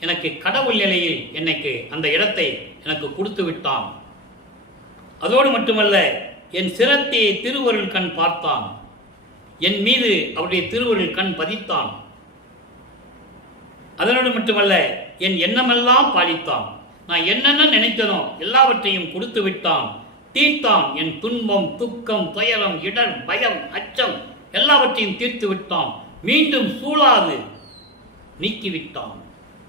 எனக்கு கடவுள் நிலையில் எனக்கு அந்த இடத்தை எனக்கு கொடுத்து விட்டான். அதோடு மட்டுமல்ல, என் சிரத்தை திருவருள் கண் பார்த்தான், என் மீது அவருடைய திருவருள் கண் பதித்தான். அதனோடு மட்டுமல்ல, என் எண்ணமெல்லாம் பாலித்தான். நான் என்னென்ன நினைத்தனோ எல்லாவற்றையும் கொடுத்து விட்டான், தீர்த்தான். என் துன்பம் துக்கம் துயரம் இடர் பயம் அச்சம் எல்லாவற்றையும் தீர்த்து விட்டான். மீண்டும் சூழாது நீக்கிவிட்டான்.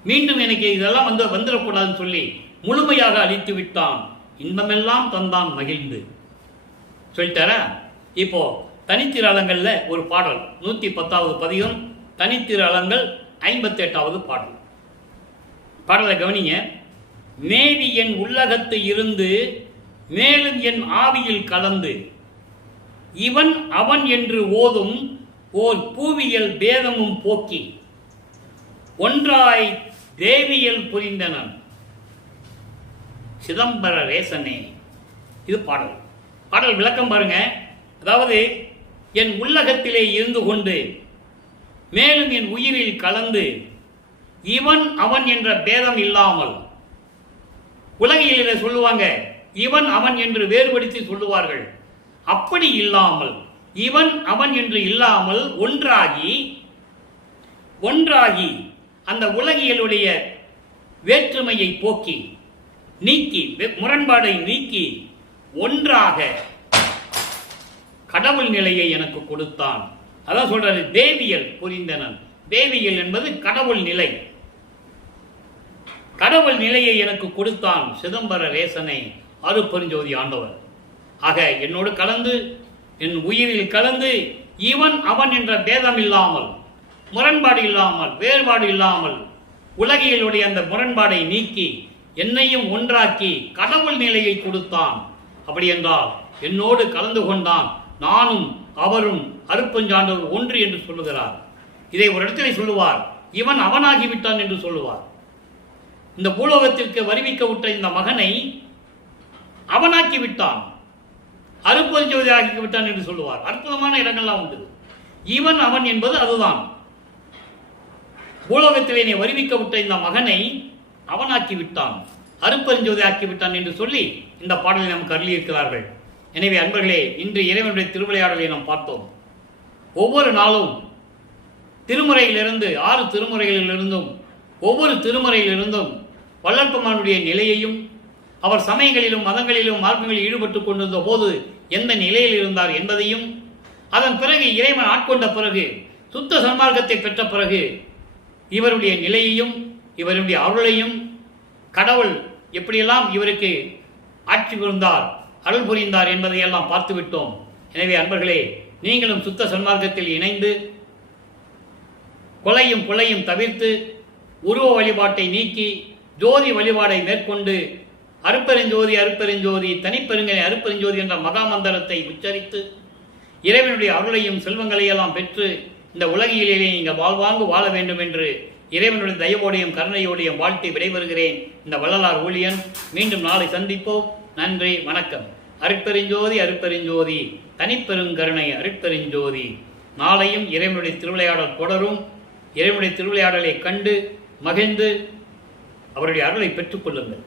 மீண்டும் எனக்கு இதெல்லாம் வந்துடக்கூடாதுன்னு சொல்லி முழுமையாக அழித்து விட்டான். இன்பமெல்லாம் தந்தான் மகிழ்ந்து. சொல்லிட்டார. இப்போ தனித்திரளங்கள்ல ஒரு பாடல், 110வது பதிகம், தனித்திரளங்கள் 58வது பாடல். பாடலை கவனிங்க. மேவி என் உள்ளகத்து இருந்து மேலும் என் ஆவியில் கலந்து இவன் அவன் என்று ஓதும் ஓர் பூவியல் பேதமும் போக்கி ஒன்றாய் தேவியல் புரிந்தனன் சிதம்பர ரேசனே. இது பாடல். பாடல் விளக்கம் பாருங்க. அதாவது, என் உள்ளகத்திலே இருந்து கொண்டு மேலும் என் உயிரில் கலந்து இவன் அவன் என்ற பேதம் இல்லாமல், உலகிலே சொல்லுவாங்க இவன் அவன் என்று வேறுபடுத்தி சொல்லுவார்கள், அப்படி இல்லாமல் இவன் அவன் என்று இல்லாமல் ஒன்றாகி அந்த உலகியலுடைய வேற்றுமையை போக்கி நீக்கி முரண்பாடை நீக்கி ஒன்றாக கடவுள் நிலையை எனக்கு கொடுத்தான். அதான் சொல்றது தேவியல் புரிந்தனன். தேவியல் என்பது கடவுள் நிலை. கடவுள் நிலையை எனக்கு கொடுத்தான் சிதம்பர ரேசனை அருட்பெருஞ்சோதி ஆண்டவர். ஆக என்னோடு கலந்து என் உயிரில் கலந்து இவன் அவன் என்ற பேதம் இல்லாமல், முரண்பாடு இல்லாமல், வேறுபாடு இல்லாமல், உலகியலுடைய அந்த முரண்பாடை நீக்கி என்னையும் ஒன்றாக்கி கடவுள் நிலையை கொடுத்தான். அப்படி என்றால் என்னோடு கலந்து கொண்டான். நானும் அவரும் அருட்பெருஞ்சாண்டவர் ஒன்று என்று சொல்லுகிறார். இதை ஒரு இடத்திலே சொல்லுவார், இவன் அவனாகிவிட்டான் என்று சொல்லுவார். இந்த பூலோகத்திற்கு வருவிக்க விட்ட இந்த மகனை அவனாக்கி விட்டான், அருட்பெருஞ்சோதி ஆக்கி விட்டான் என்று சொல்லுவார். அற்புதமான இடங்கள்லாம் உண்டு. இவன் அவன் என்பது அதுதான். பூலோகத்திலே நீ வருவிக்க விட்ட இந்த மகனை அவனாக்கி விட்டான், அருட்பெருஞ்சோதி ஆக்கிவிட்டான் என்று சொல்லி இந்த பாடலை நமக்கு அருளியிருக்கிறார்கள். எனவே அன்பர்களே, இன்று இறைவனுடைய திருவிளையாடலை நாம் பார்த்தோம். ஒவ்வொரு நாளும் திருமுறையிலிருந்து 6 திருமுறைகளிலிருந்தும் ஒவ்வொரு திருமுறையிலிருந்தும் வள்ளற்பெருமானுடைய நிலையையும், அவர் சமயங்களிலும் மதங்களிலும் மார்க்கங்களில் ஈடுபட்டு கொண்டிருந்த போது எந்த நிலையில் இருந்தார் என்பதையும், அதன் பிறகு இறைவன் ஆட்கொண்ட பிறகு சுத்த சன்மார்க்கத்தை பெற்ற பிறகு இவருடைய நிலையையும் இவருடைய அருளையும், கடவுள் எப்படியெல்லாம் இவருக்கு ஆட்சி புரிந்தார், அருள் புரிந்தார் என்பதையெல்லாம் பார்த்துவிட்டோம். எனவே அன்பர்களே, நீங்களும் சுத்த சன்மார்க்கத்தில் இணைந்து கொலையும் கொலையும் தவிர்த்து உருவ வழிபாட்டை நீக்கி ஜோதி வழிபாடை மேற்கொண்டு அருட்பெருஞ்சோதி அருட்பெருஞ்சோதி தனிப்பெருங்கனை அருட்பெருஞ்சோதி என்ற மகாமந்திரத்தை உச்சரித்து இறைவனுடைய அருளையும் செல்வங்களையெல்லாம் பெற்று இந்த உலகிலேயே நீங்கள் வாழ்வாங்கு வாழ வேண்டும் என்று இறைவனுடைய தயவோடையும் கருணையோடையும் வாழ்த்தி விடைபெறுகிறேன். இந்த வள்ளலார் ஊழியன். மீண்டும் நாளை சந்திப்போம். நன்றி, வணக்கம். அருட்பெருஞ்சோதி அருட்பெருஞ்சோதி தனிப்பெருங்கருணை அருட்பெருஞ்சோதி. நாளையும் இறைவனுடைய திருவிளையாடல் தொடரும். இறைவனுடைய திருவிளையாடலை கண்டு மகிழ்ந்து அவருடைய அருளை பெற்றுக் கொள்ளுங்கள்.